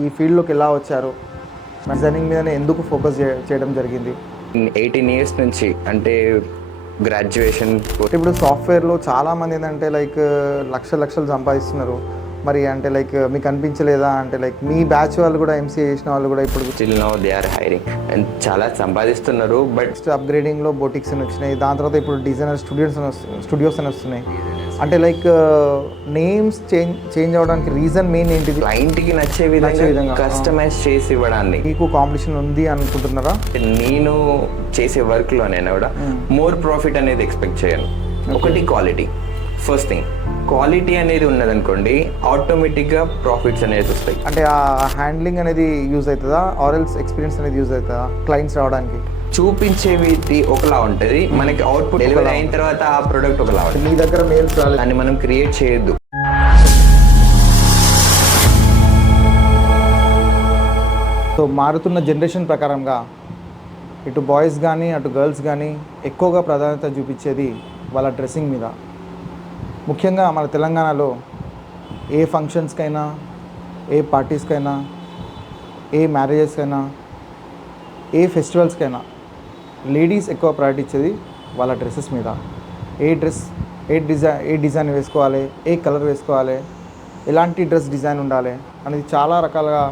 ఈ ఫీల్డ్‌లోకి ఎలా వచ్చారు? డిజైనింగ్ మీదనే ఎందుకు ఫోకస్ చేయడం జరిగింది? 18 ఇయర్స్ నుంచి అంటే గ్రాడ్యుయేషన్ ఇప్పుడు సాఫ్ట్‌వేర్‌లో చాలామంది ఏందంటే లక్షలు సంపాదిస్తున్నారు. మరి అంటే మీకు అనిపించలేదా? అంటే మీ బ్యాచ్ వాళ్ళు కూడా ఎంసీఏ చేసిన వాళ్ళు కూడా ఇప్పుడు still now they are hiring and చాలా సంపాదిస్తున్నారు. బట్ నెక్స్ట్ అప్‌గ్రేడింగ్‌లో బొటిక్స్ అని వచ్చినాయి. దాని తర్వాత ఇప్పుడు డిజైనర్ స్టూడియోస్ అని వస్తున్నాయి. అంటే నేమ్స్ చేంజ్ అవ్వడానికి రీజన్ మెయిన్ ఏంటిది? క్లయింట్కి నచ్చే విధంగా, విధంగా కస్టమైజ్ చేసి ఇవ్వడాన్ని. మీకు కాంపిటీషన్ ఉంది అనుకుంటున్నారా? నేను చేసే వర్క్లోనైనా కూడా మోర్ ప్రాఫిట్ అనేది ఎక్స్పెక్ట్ చేయను. ఒకటి క్వాలిటీ, ఫస్ట్ థింగ్ క్వాలిటీ అనేది ఉన్నదనుకోండి ఆటోమేటిక్గా ప్రాఫిట్స్ అనేది వస్తాయి. అంటే ఆ హ్యాండ్లింగ్ అనేది యూజ్ అవుతుందా ఆర్ఎల్స్ ఎక్స్పీరియన్స్ అనేది యూజ్ అవుతుందా క్లయింట్స్ రావడానికి? చూపించేవి ఒకలా ఉంటుంది, మనకి అవుట్పుట్ డెలివరీ అయిన తర్వాత ఆ ప్రోడక్ట్ ఒకలా ఉంటుంది. మీ దగ్గర మెయిల్స్ దాన్ని మనం క్రియేట్ చేయొద్దు. సో మారుతున్న జనరేషన్ ప్రకారంగా ఇటు బాయ్స్ కానీ అటు గర్ల్స్ కానీ ఎక్కువగా ప్రాధాన్యత చూపించేది వాళ్ళ డ్రెస్సింగ్ మీద. ముఖ్యంగా మన తెలంగాణలో ఏ ఫంక్షన్స్కైనా, ఏ పార్టీస్కైనా, ఏ మ్యారేజెస్కైనా, ఏ ఫెస్టివల్స్కైనా లేడీస్ ఎక్కువ ప్రయారిటీ ఇచ్చేది వాళ్ళ డ్రెస్సెస్ మీద. ఏ డిజైన్ వేసుకోవాలి, ఏ కలర్ వేసుకోవాలి, ఎలాంటి డ్రెస్ డిజైన్ ఉండాలి అనేది చాలా రకాలుగా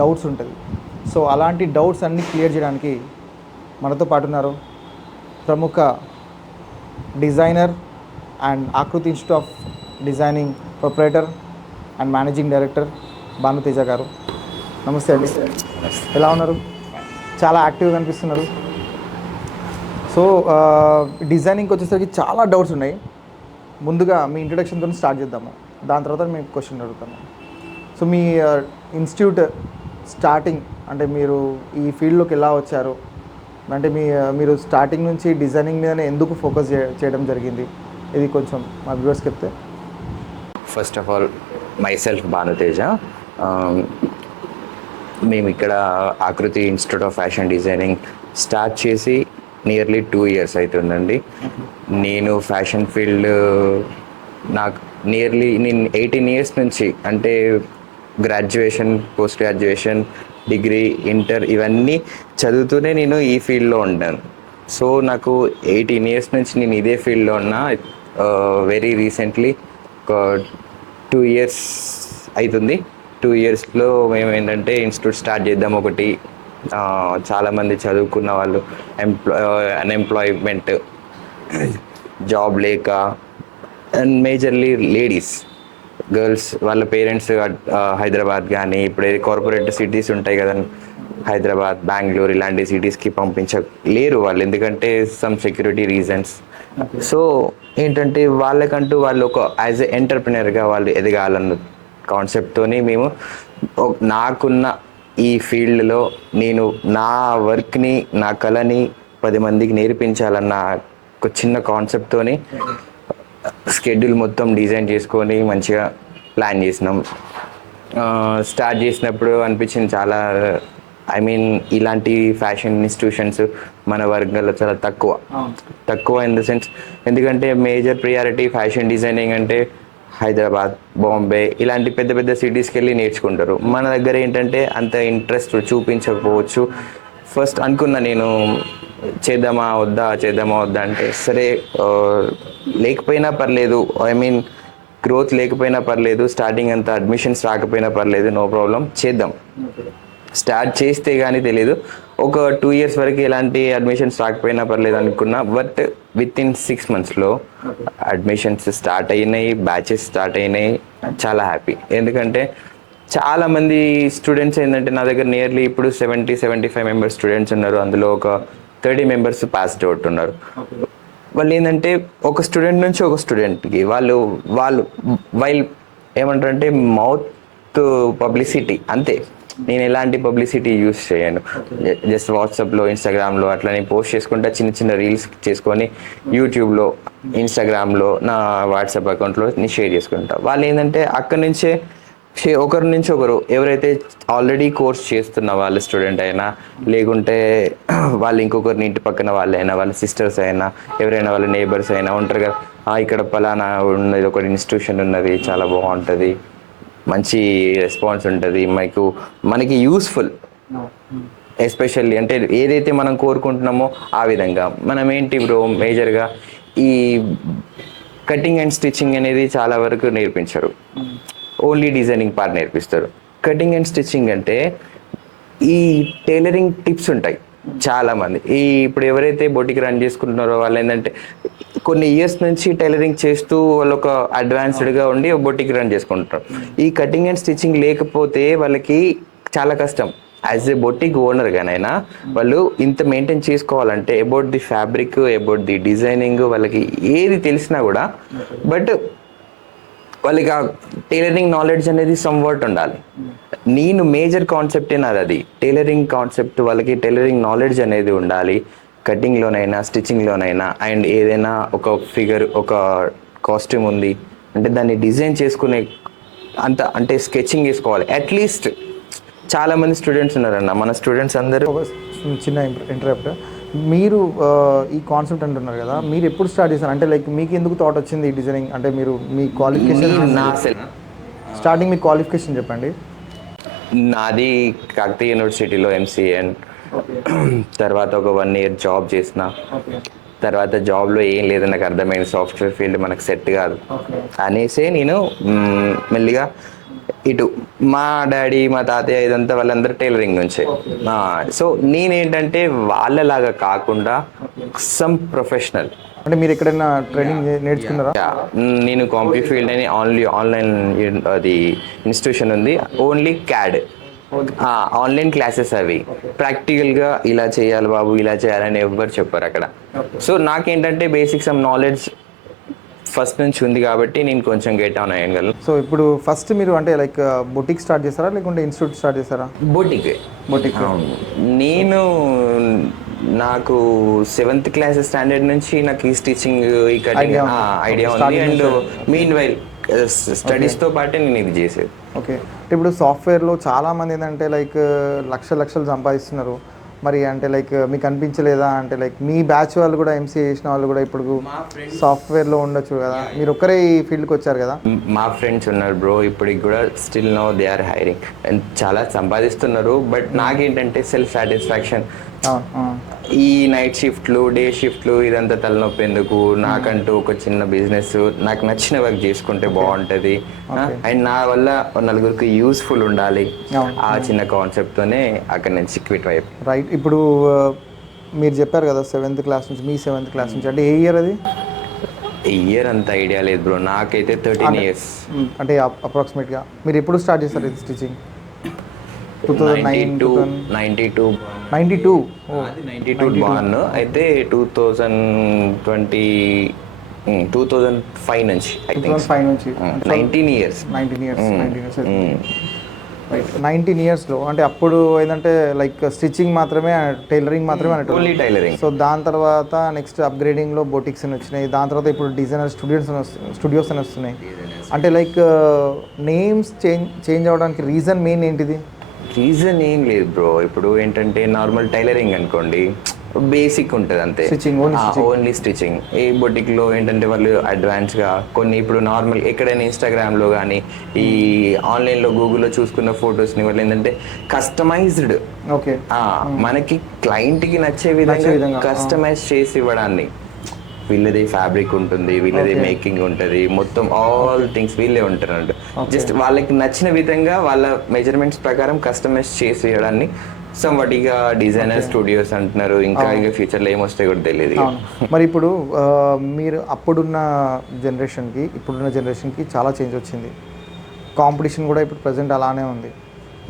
డౌట్స్ ఉంటుంది. సో అలాంటి డౌట్స్ అన్నీ క్లియర్ చేయడానికి మనతో పాటు ఉన్నారు ప్రముఖ డిజైనర్ అండ్ ఆకృతి institute of designing proprietor and managing director Bhanu Teja గారు. నమస్తే అండి, ఎలా ఉన్నారు? చాలా యాక్టివ్గా కనిపిస్తున్నారు. సో డిజైనింగ్కి వచ్చేసరికి చాలా డౌట్స్ ఉన్నాయి. ముందుగా మీ ఇంట్రడక్షన్తో స్టార్ట్ చేద్దాము, దాని తర్వాత మేము క్వశ్చన్ అడుగుతాము. సో మీ ఇన్స్టిట్యూట్ స్టార్టింగ్ అంటే మీరు ఈ ఫీల్డ్లోకి ఎలా వచ్చారు? అంటే మీరు స్టార్టింగ్ నుంచి డిజైనింగ్ మీదనే ఎందుకు ఫోకస్ చేయడం జరిగింది? ఇది కొంచెం మా వ్యూవర్స్కి చెప్తే. First of all my self Bhanu Teja. మేము ఇక్కడ ఆకృతి institute of fashion designing start చేసి నియర్లీ 2 years అవుతుందండి. నేను ఫ్యాషన్ ఫీల్డ్ నాకు నేను 18 years నుంచి అంటే graduation, post graduation, degree, inter ఇవన్నీ చదువుతూనే నేను ఈ ఫీల్డ్లో ఉంటాను. సో నాకు 18 years నుంచి నేను ఇదే ఫీల్డ్లో ఉన్నా. వెరీ రీసెంట్లీ ఒక 2 years అవుతుంది. 2 yearsలో మేము ఏంటంటే ఇన్స్టిట్యూట్ స్టార్ట్ చేద్దాం ఒకటి. చాలామంది చదువుకున్న వాళ్ళు అన్ఎంప్లాయ్మెంట్, జాబ్ లేక, అండ్ మేజర్లీ లేడీస్, గర్ల్స్ వాళ్ళ పేరెంట్స్ హైదరాబాద్ కానీ ఇప్పుడు కార్పొరేట్ సిటీస్ ఉంటాయి కదండి, హైదరాబాద్, బెంగళూరు ఇలాంటి సిటీస్కి పంపించలేరు వాళ్ళు, ఎందుకంటే సమ్ సెక్యూరిటీ రీజన్స్. సో ఏంటంటే వాళ్ళకంటూ వాళ్ళు ఒక యాజ్ ఎ ఎంటర్ప్రినర్గా వాళ్ళు ఎదగాలన్న కాన్సెప్ట్తోని మేము నాకున్న ఈ ఫీల్డ్లో నేను నా వర్క్ని, నా కళని 10 మందికి నేర్పించాలన్న ఒక చిన్న కాన్సెప్ట్తోని షెడ్యూల్ మొత్తం డిజైన్ చేసుకొని మంచిగా ప్లాన్ చేసినాం. స్టార్ట్ చేసినప్పుడు అనిపించింది చాలా, ఇలాంటి ఫ్యాషన్ ఇన్స్టిట్యూషన్స్ మన వర్గాల్లో చాలా తక్కువ ఇన్ ద సెన్స్, ఎందుకంటే మేజర్ ప్రియారిటీ ఫ్యాషన్ డిజైనింగ్ అంటే హైదరాబాద్, బాంబే ఇలాంటి పెద్ద పెద్ద సిటీస్కి వెళ్ళి నేర్చుకుంటారు. మన దగ్గర ఏంటంటే అంత ఇంట్రెస్ట్ చూపించకపోవచ్చు. ఫస్ట్ అనుకున్నా నేను చేద్దామా వద్దా అంటే సరే, లేకపోయినా పర్లేదు, గ్రోత్ లేకపోయినా పర్లేదు, స్టార్టింగ్ అంతా అడ్మిషన్స్ రాకపోయినా పర్లేదు, నో ప్రాబ్లం, చేద్దాం. స్టార్ట్ చేస్తే కానీ తెలియదు. ఒక 2 years వరకు ఎలాంటి అడ్మిషన్స్ రాకపోయినా పర్లేదు అనుకున్నా. బట్ విత్ ఇన్ 6 monthsలో అడ్మిషన్స్ స్టార్ట్ అయినాయి, బ్యాచెస్ స్టార్ట్ అయినాయి. చాలా హ్యాపీ, ఎందుకంటే చాలామంది స్టూడెంట్స్ ఏంటంటే నా దగ్గర నియర్లీ ఇప్పుడు 70-75 members స్టూడెంట్స్ ఉన్నారు. అందులో ఒక 30 members పాస్డ్ అవుట్ ఉన్నారు. వాళ్ళు ఏంటంటే ఒక స్టూడెంట్ నుంచి ఒక స్టూడెంట్కి వాళ్ళు ఏమంటారంటే మౌత్ పబ్లిసిటీ అంతే. నేను ఎలాంటి పబ్లిసిటీ యూస్ చేయను. జస్ట్ వాట్సాప్లో, ఇన్స్టాగ్రామ్లో అట్లా నేను పోస్ట్ చేసుకుంటా, చిన్న చిన్న రీల్స్ చేసుకొని యూట్యూబ్లో, ఇన్స్టాగ్రామ్లో, నా వాట్సాప్ అకౌంట్లో నేను షేర్ చేసుకుంటా. వాళ్ళు ఏంటంటే అక్కడి నుంచే ఒకరి నుంచి ఒకరు, ఎవరైతే ఆల్రెడీ కోర్స్ చేస్తున్న వాళ్ళ స్టూడెంట్ అయినా, లేకుంటే వాళ్ళు ఇంకొకరిని ఇంటి పక్కన వాళ్ళైనా, వాళ్ళ సిస్టర్స్ అయినా, ఎవరైనా వాళ్ళ నేబర్స్ అయినా ఉంటారు కదా, ఇక్కడ పలానా ఉన్నది ఒక ఇన్స్టిట్యూషన్ ఉన్నది చాలా బాగుంటుంది, మంచి రెస్పాన్స్ ఉంటుంది, మనకి యూస్ఫుల్. ఎస్పెషల్లీ అంటే ఏదైతే మనం కోరుకుంటున్నామో ఆ విధంగా. మనం ఏంటి బ్రో మేజర్గా ఈ కటింగ్ అండ్ స్టిచ్చింగ్ అనేది చాలా వరకు నేర్పించరు, ఓన్లీ డిజైనింగ్ పార్ట్ నేర్పిస్తారు. కటింగ్ అండ్ స్టిచ్చింగ్ అంటే ఈ టైలరింగ్ టిప్స్ ఉంటాయి చాలా మంది. ఇప్పుడు ఎవరైతే బొటిక్ రన్ చేసుకుంటున్నారో వాళ్ళు ఏంటంటే కొన్ని ఇయర్స్ నుంచి టైలరింగ్ చేస్తూ వాళ్ళు ఒక అడ్వాన్స్డ్గా ఉండి బొటిక్ రన్ చేసుకుంటారు. ఈ కటింగ్ అండ్ స్టిచ్చింగ్ లేకపోతే వాళ్ళకి చాలా కష్టం. యాజ్ ఏ బొటిక్ ఓనర్గానైనా వాళ్ళు ఇంత మెయింటైన్ చేసుకోవాలంటే about the fabric, about the designing, వాళ్ళకి ఏది తెలిసినా కూడా బట్ వాళ్ళకి ఆ టైలరింగ్ నాలెడ్జ్ అనేది సమ్వాట్ ఉండాలి. నేను మేజర్ కాన్సెప్టే నాది అది, టైలరింగ్ కాన్సెప్ట్. వాళ్ళకి టైలరింగ్ నాలెడ్జ్ అనేది ఉండాలి, కటింగ్లోనైనా స్టిచ్చింగ్లోనైనా. అండ్ ఏదైనా ఒక ఫిగర్, ఒక కాస్ట్యూమ్ ఉంది అంటే దాన్ని డిజైన్ చేసుకునే అంత అంటే స్కెచింగ్ వేసుకోవాలి అట్లీస్ట్. చాలా మంది స్టూడెంట్స్ ఉన్నారన్న, మన స్టూడెంట్స్ అందరూ. ఒక చిన్న ఇంటరప్ట్, మీరు ఈ కాన్సెప్ట్ అంటున్నారు కదా, మీరు ఎప్పుడు స్టార్ట్ చేశారు? అంటే లైక్ మీకు ఎందుకు థాట్ వచ్చింది ఈ డిజైనింగ్? అంటే మీ క్వాలిఫికేషన్, స్టార్టింగ్ మీ క్వాలిఫికేషన్ చెప్పండి. నాది కాకతీయ యూనివర్సిటీలో ఎంసీఎన్, తర్వాత ఒక 1 year జాబ్ చేసిన. తర్వాత జాబ్లో ఏం లేదు, నాకు అర్థమైంది సాఫ్ట్వేర్ ఫీల్డ్ మనకు సెట్ కాదు అనేసి నేను మెల్లిగా ఇటు మా డాడీ, మా తాతయ్య ఇదంతా వాళ్ళందరూ టైలరింగ్ నుంచే. సో నేనేంటంటే వాళ్ళలాగా కాకుండా సమ్ ప్రొఫెషనల్. అంటే మీరు ఎక్కడైనా ట్రైనింగ్ నేర్చుకున్నారా? నేను కాంపీ ఫీల్డ్ అని ఆన్లైన్ అది ఇన్స్టిట్యూషన్ ఉంది, ఓన్లీ క్యాడ్ ఆన్లైన్ క్లాసెస్. అవి ప్రాక్టికల్గా ఇలా చేయాలి బాబు, ఇలా చేయాలని ఎవ్వరు చెప్పారు అక్కడ. సో నాకేంటంటే బేసిక్ సమ్ నాలెడ్జ్ ఫస్ట్ నుంచి ఉంది కాబట్టి నేను కొంచెం గెట్ ఆన్ అయ్యగలను. సో ఇప్పుడు ఫస్ట్ మీరు అంటే లైక్ బొటిక్ స్టార్ట్ చేస్తారా లేకుంటే ఇన్స్టిట్యూట్ స్టార్ట్ చేస్తారా? బొటిక్. నేను నాకు 7th class స్టాండర్డ్ నుంచి నాకు ఈ స్టిచ్చింగ్, ఈ కటింగ్ ఐడియా ఉంది. అండ్ మీన్ వైల్ స్టడీస్తో పాటే నేను ఇది చేసేది. ఓకే. ఇప్పుడు సాఫ్ట్వేర్లో చాలామంది ఏంటంటే లైక్ లక్షలు సంపాదిస్తున్నారు. మరి అంటే లైక్ మీకు అనిపించలేదా? అంటే లైక్ మీ బ్యాచ్ వాళ్ళు కూడా ఎంసీఏ చేసిన వాళ్ళు కూడా ఇప్పుడు సాఫ్ట్వేర్లో ఉండొచ్చు కదా, మీరు ఒక్కరే ఈ ఫీల్డ్కి వచ్చారు కదా. మా ఫ్రెండ్స్ ఉన్నారు బ్రో, ఇప్పటికి కూడా still now they are hiring and చాలా సంపాదిస్తున్నారు. బట్ నాకేంటంటే సెల్ఫ్ సాటిస్ఫాక్షన్. ఈ నైట్ షిఫ్ట్లు, డే షిఫ్ట్లు ఇదంతా తలనొప్పి ఎందుకు, నాకంటూ ఒక చిన్న బిజినెస్, నాకు నచ్చిన వర్క్ చేసుకుంటే బాగుంటుంది. అండ్ నా వల్ల నలుగురికి యూస్ఫుల్ ఉండాలి, ఆ చిన్న కాన్సెప్ట్తోనే అక్కడి నుంచి క్విట్ అయిపోయి. రైట్. ఇప్పుడు మీరు చెప్పారు కదా 7th class నుంచి, మీ 7th class నుంచి అంటే ఏ ఇయర్ అది? ఇయర్ అంత ఐడియా లేదు బ్రో, నాకైతే 13 years. అంటే అప్రాక్సిమేట్గా మీరు ఎప్పుడు స్టార్ట్ చేస్తారు ఇది స్టిచ్చింగ్? 92 బాన్ అయితే 2005 నుంచి 19 years. 19 yearsలో అంటే అప్పుడు ఏంటంటే లైక్ స్టిచ్చింగ్ మాత్రమే, టైలరింగ్ మాత్రమే అంటే ఓన్లీ టైలరింగ్. సో దాని తర్వాత నెక్స్ట్ అప్గ్రేడింగ్లో బొటిక్స్ అని వచ్చినాయి, దాని తర్వాత ఇప్పుడు డిజైనర్ స్టూడియోస్ అని వస్తున్నాయి. అంటే లైక్ నేమ్స్ చేంజ్ అవ్వడానికి మెయిన్ ఏంటిది? రీజన్ ఏం లేదు బ్రో. ఇప్పుడు ఏంటంటే నార్మల్ టైలరింగ్ అనుకోండి, బేసిక్ ఉంటుంది అంతే, ఓన్లీ స్టిచ్చింగ్. ఈ బొటిక్లో ఏంటంటే వాళ్ళు అడ్వాన్స్గా కొన్ని, ఇప్పుడు నార్మల్ ఎక్కడైనా ఇన్స్టాగ్రామ్లో కానీ ఈ ఆన్లైన్లో గూగుల్లో చూసుకున్న ఫొటోస్ని వాళ్ళు ఏంటంటే కస్టమైజ్డ్, ఓకే, మనకి క్లయింట్కి నచ్చే విధంగా కస్టమైజ్ చేసి ఇవ్వడాన్ని. వీళ్ళది ఫ్యాబ్రిక్ ఉంటుంది, వీళ్ళది మేకింగ్ ఉంటుంది, మొత్తం ఆల్ థింగ్స్ వీళ్ళే ఉంటారు. జస్ట్ వాళ్ళకి నచ్చిన విధంగా వాళ్ళ మెజర్మెంట్స్ ప్రకారం కస్టమైజ్ చేసి ఇవ్వడాన్ని సంవటిగా డిజైనర్ స్టూడియోస్ అంటున్నారు. ఇంకా ఫ్యూచర్లో ఏమొస్తాయి కూడా తెలియదు. మరి ఇప్పుడు మీరు అప్పుడున్న జనరేషన్కి చాలా చేంజ్ వచ్చింది. కాంపిటీషన్ కూడా ఇప్పుడు ప్రజెంట్ అలానే ఉంది.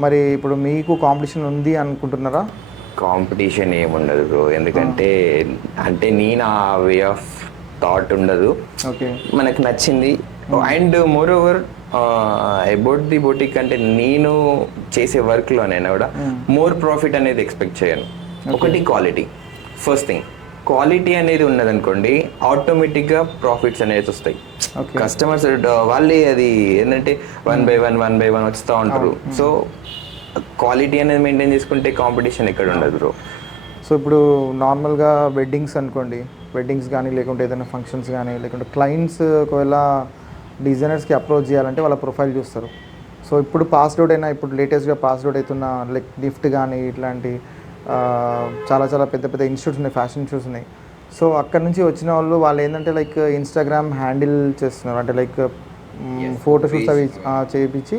మరి ఇప్పుడు మీకు కాంపిటీషన్ ఉంది అనుకుంటున్నారా? కాంపిటీషన్ ఏముండదు బ్రో, ఎందుకంటే అంటే నేను ఆ వే ఆఫ్ థాట్ ఉండదు. మనకు నచ్చింది. And more over about the boutique అంటే నేను చేసే వర్క్లోనైనా కూడా మోర్ ప్రాఫిట్ అనేది ఎక్స్పెక్ట్ చేయను. ఒకటి క్వాలిటీ, ఫస్ట్ థింగ్. క్వాలిటీ అనేది ఉన్నదనుకోండి, ఆటోమేటిక్గా ప్రాఫిట్స్ అనేది వస్తాయి. కస్టమర్స్ వాళ్ళే అది ఏంటంటే 1 by 1 వస్తూ ఉంటారు. సో క్వాలిటీ అనేది మెయింటైన్ చేసుకుంటే కాంపిటీషన్ ఎక్కడ ఉండదు బ్రో. సో ఇప్పుడు నార్మల్గా వెడ్డింగ్స్ అనుకోండి, వెడ్డింగ్స్ కానీ లేకుంటే ఏదైనా ఫంక్షన్స్ కానీ లేకుంటే క్లయింట్స్ ఒకవేళ డిజైనర్స్కి అప్రోచ్ చేయాలంటే వాళ్ళ ప్రొఫైల్ చూస్తారు. సో ఇప్పుడు పాస్డ్ అవుట్ అయినా ఇప్పుడు లేటెస్ట్గా పాస్డ్ అవుట్ అవుతున్న లైక్ లిఫ్ట్ కానీ ఇట్లాంటి చాలా చాలా పెద్ద పెద్ద ఇన్స్టిట్యూట్స్ ఉన్నాయి, ఫ్యాషన్ ఇన్స్టిట్యూట్స్ ఉన్నాయి. సో అక్కడ నుంచి వచ్చిన వాళ్ళు ఏంటంటే లైక్ ఇన్స్టాగ్రామ్ హ్యాండిల్ చేస్తున్నారు, అంటే లైక్ ఫోటోషూట్స్ అవి చేయించి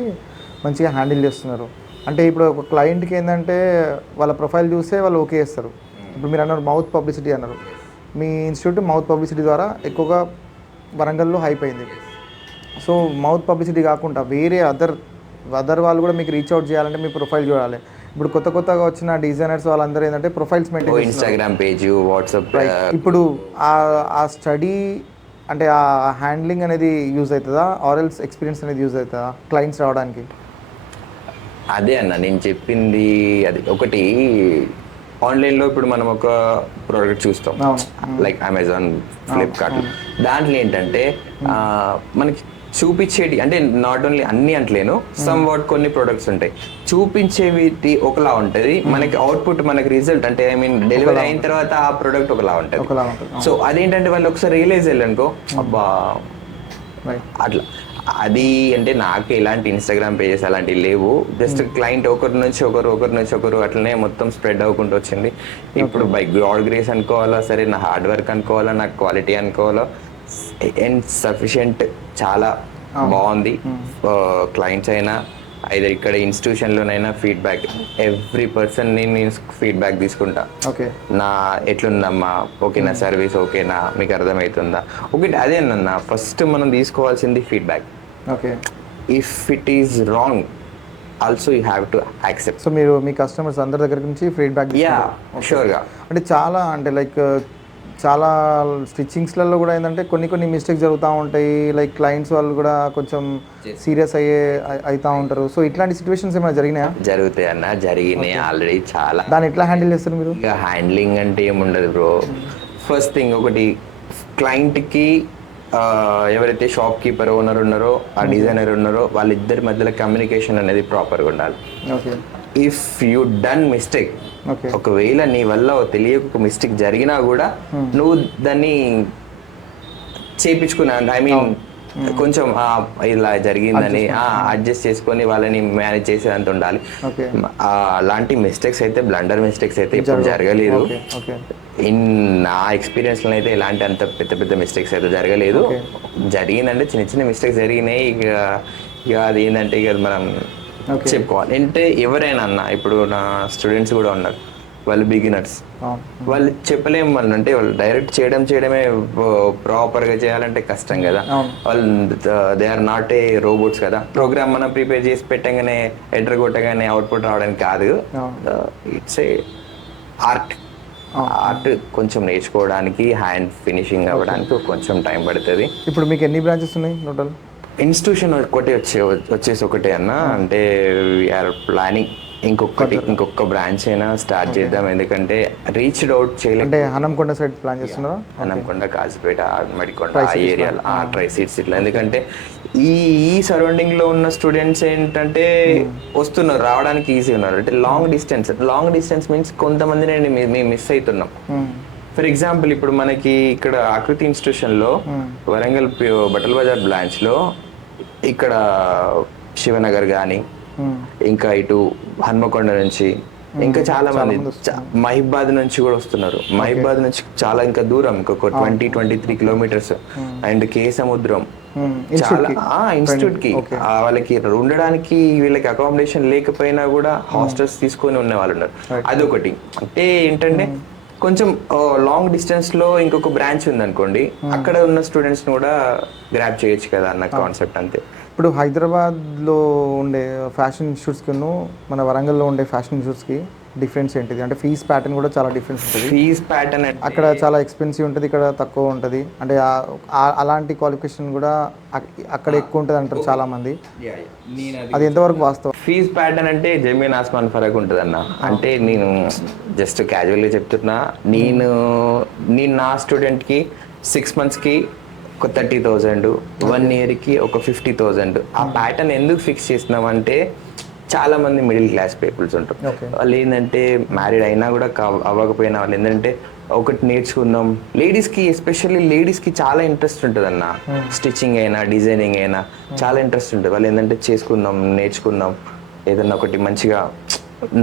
మంచిగా హ్యాండిల్ చేస్తున్నారు. అంటే ఇప్పుడు ఒక క్లయింట్కి ఏంటంటే వాళ్ళ ప్రొఫైల్ చూస్తే వాళ్ళు ఓకే చేస్తారు. ఇప్పుడు మీరు అన్నారు మౌత్ పబ్లిసిటీ అన్నారు, మీ ఇన్స్టిట్యూట్ మౌత్ పబ్లిసిటీ ద్వారా ఎక్కువగా వరంగల్లో హైప్ అయింది. సో మౌత్ పబ్లిసిటీ కాకుండా వేరే అదర్ వాళ్ళు కూడా మీకు రీచ్ అవుట్ చేయాలంటే మీ ప్రొఫైల్ చూడాలి. ఇప్పుడు కొత్తగా వచ్చిన డిజైనర్స్ వాళ్ళందరూ ఏంటంటే profiles maintain Instagram page, WhatsApp. ఇప్పుడు ఆ స్టడీ అంటే ఆ హ్యాండ్లింగ్ అనేది యూజ్ అవుతుందా, ఆర్ఎల్స్ ఎక్స్పీరియన్స్ అనేది యూజ్ అవుతుందా క్లయింట్స్ రావడానికి? అదే అన్న నేను చెప్పింది. అది ఒకటి, ఆన్లైన్లో ఇప్పుడు మనం ఒక ప్రోడక్ట్ చూస్తాం, లైక్ అమెజాన్, ఫ్లిప్కార్ట్. దాంట్లో ఏంటంటే మనకి చూపించేటి అంటే నాట్ ఓన్లీ అన్ని అంటలేను, సమ్ వాట్ కొన్ని ప్రొడక్ట్స్ ఉంటాయి చూపించేవి ఒకలా ఉంటుంది, మనకి అవుట్పుట్ మనకి రిజల్ట్ అంటే ఐ మీన్ డెలివరీ అయిన తర్వాత ఆ ప్రోడక్ట్ ఒకలా ఉంటుంది. సో అదేంటంటే వాళ్ళు ఒకసారి రియలైజ్ అయ్యారనుకో, అబ్బా అట్లా. అది అంటే నాకు ఎలాంటి ఇన్స్టాగ్రామ్ పేజెస్ అలాంటివి లేవు, జస్ట్ క్లయింట్ ఒకరి నుంచి ఒకరు అట్లనే మొత్తం స్ప్రెడ్ అవ్వకుండా వచ్చింది. ఇప్పుడు బై గాడ్ గ్రేస్ అనుకోవాలా, సరే నా హార్డ్ వర్క్ అనుకోవాలా, నా క్వాలిటీ అనుకోవాలా, అండ్ సఫిషియంట్ చాలా బాగుంది. క్లయింట్స్ అయినా ఐదర్ ఇక్కడ ఇన్స్టిట్యూషన్లోనైనా ఫీడ్బ్యాక్, ఎవ్రీ పర్సన్ నేను ఫీడ్బ్యాక్ తీసుకుంటా. ఓకే, నా ఎట్లుందమ్మా, ఓకేనా సర్వీస్, ఓకేనా మీకు అర్థమవుతుందా. ఒకటి అదే అన్న, ఫస్ట్ మనం తీసుకోవాల్సింది feedback. Okay, if it is wrong also you have to accept. So మీరు మీ కస్టమర్స్ అందరి దగ్గర నుంచి ఫీడ్బ్యాక్? యా, షూర్గా. అంటే చాలా అంటే లైక్ చాలా స్టిచ్చింగ్స్లలో కూడా ఏంటంటే కొన్ని మిస్టేక్స్ జరుగుతూ ఉంటాయి, లైక్ క్లయింట్స్ వాళ్ళు కూడా కొంచెం సీరియస్ అవుతూ ఉంటారు. సో ఇట్లాంటి సిచ్యువేషన్స్ ఏమైనా జరిగినాయా? జరుగుతాయి అన్న, జరిగినాయి ఆల్రెడీ చాలా. దాన్ని ఎట్లా హ్యాండిల్ చేస్తారు మీరు? ఇక హ్యాండ్లింగ్ అంటే ఏముండదు బ్రో. ఫస్ట్ థింగ్, ఒకటి క్లయింట్కి ఎవరైతే షాప్ కీపర్ ఓనర్ ఉన్నారో, ఆ డిజైనర్ ఉన్నారో, వాళ్ళిద్దరి మధ్యలో కమ్యూనికేషన్ అనేది ప్రాపర్గా ఉండాలి. Okay, if you done mistake, ఒకవేళ నీ వల్ల తెలియక ఒక మిస్టేక్ జరిగినా కూడా నువ్వు దాన్ని చేపించుకున్నా, ఐ మీన్ కొంచెం ఇలా జరిగిందని అడ్జస్ట్ చేసుకొని వాళ్ళని మేనేజ్ చేసేదంత ఉండాలి. అలాంటి మిస్టేక్స్ అయితే, బ్లండర్ మిస్టేక్స్ అయితే ఇప్పుడు జరగలేదు. ఇన్ నా ఎక్స్పీరియన్స్లో అయితే ఇలాంటి అంత పెద్ద మిస్టేక్స్ అయితే జరగలేదు. జరిగిందంటే చిన్న మిస్టేక్స్ జరిగినాయి. ఇక అది ఏంటంటే ఇక మనం చెప్పుకోవాలి. అంటే ఎవరైనా అన్న, ఇప్పుడు నా స్టూడెంట్స్ కూడా ఉన్నారు, వాళ్ళు బిగినర్స్, వాళ్ళు చెప్పలేము. వాళ్ళు అంటే వాళ్ళు డైరెక్ట్ చేయడమే ప్రాపర్గా చేయాలంటే కష్టం కదా. వాళ్ళు they are not a robots కదా. ప్రోగ్రామ్ మనం ప్రిపేర్ చేసి పెట్టగానే ఎంటర్ కొట్టగానే అవుట్పుట్ రావడానికి కాదు. It's a art. కొంచెం నేర్చుకోవడానికి, హ్యాండ్ ఫినిషింగ్ అవ్వడానికి కొంచెం టైం పడుతుంది. ఇప్పుడు మీకు ఎన్ని బ్రాంచెస్ ఉన్నాయి టోటల్? ఇన్స్టిట్యూషన్ వచ్చేసి ఒకటే అన్న. అంటే వీఆర్ ప్లానింగ్ ఇంకొక బ్రాంచ్ అయినా స్టార్ట్ చేద్దాం, ఎందుకంటే రీచ్డ్ అవుట్ చేయలేదు. అంటే హనంకొండ సైడ్ ప్లాన్ చేస్తున్నారా? హనంకొండ, కాజీపేట, మడికొండ ఆ ఏరియాలో ట్రై సీట్స్ ఇట్లా. ఎందుకంటే ఈ సరౌండింగ్ లో ఉన్న స్టూడెంట్స్ ఏంటంటే వస్తున్నారు, రావడానికి ఈజీ ఉన్నారు. అంటే లాంగ్ డిస్టెన్స్ మీన్స్ కొంతమందిని మేము మిస్ అవుతున్నాం. ఫర్ ఎగ్జాంపుల్, ఇప్పుడు మనకి ఇక్కడ ఆకృతి ఇన్స్టిట్యూషన్లో వరంగల్ బట్టల బజార్ బ్రాంచ్లో ఇక్కడ శివనగర్ కానీ, ఇంకా ఇటు హన్మకొండ నుంచి, ఇంకా చాలా మంది మహిబాద్ నుంచి కూడా వస్తున్నారు. మహిబాద్ నుంచి చాలా ఇంకా దూరం, ఇంకొక 23 కిలోమీటర్స్. అండ్ కే సముద్రం చాలా ఇన్స్టిట్యూట్ కి వాళ్ళకి ఉండడానికి వీళ్ళకి అకామిడేషన్ లేకపోయినా కూడా హాస్టల్స్ తీసుకొని ఉన్న వాళ్ళు ఉన్నారు. అదొకటి. అంటే ఏంటంటే కొంచెం లాంగ్ డిస్టెన్స్ లో ఇంకొక బ్రాంచ్ ఉందనుకోండి, అక్కడ ఉన్న స్టూడెంట్స్ కూడా గ్రాబ్ చేయొచ్చు కదా అన్న కాన్సెప్ట్. అంతే. ఇప్పుడు హైదరాబాద్లో ఉండే ఫ్యాషన్ ఇన్స్టిట్యూట్స్కి మన వరంగల్లో ఉండే ఫ్యాషన్ ఇన్స్టిట్యూట్స్కి డిఫరెన్స్ ఏంటిది? అంటే ఫీజ్ ప్యాటర్న్ కూడా చాలా డిఫరెన్స్ ఉంటుంది. ఫీజ్ ప్యాటర్న్ అక్కడ చాలా ఎక్స్పెన్సివ్ ఉంటుంది, ఇక్కడ తక్కువ ఉంటుంది. అంటే అలాంటి క్వాలిఫికేషన్ కూడా అక్కడ ఎక్కువ ఉంటుంది అంటారు చాలా మంది. అది ఎంతవరకు వాస్తవం? ఫీజ్ ప్యాటర్న్ అంటే జమీన్ ఆస్మాన్ ఫరక్ ఉంటుంది అన్న. అంటే నేను జస్ట్ క్యాజువల్గా చెప్తున్నా, నేను నా స్టూడెంట్కి 6 monthsకి ఒక 30,000, 1 yearకి ఒక 50,000. ఆ ప్యాటర్న్ ఎందుకు ఫిక్స్ చేసినామంటే చాలా మంది మిడిల్ క్లాస్ పీపుల్స్ ఉంటారు. Okay. వాళ్ళు ఏంటంటే మ్యారీడ్ అయినా కూడా అవ్వకపోయినా వాళ్ళు ఏంటంటే ఒకటి నేర్చుకుందాం. లేడీస్కి ఎస్పెషల్లీ లేడీస్కి చాలా ఇంట్రెస్ట్ ఉంటుంది అన్న, స్టిచ్చింగ్ అయినా డిజైనింగ్ అయినా చాలా ఇంట్రెస్ట్ ఉంటుంది. వాళ్ళు ఏంటంటే చేసుకుందాం, నేర్చుకుందాం, ఏదన్నా ఒకటి మంచిగా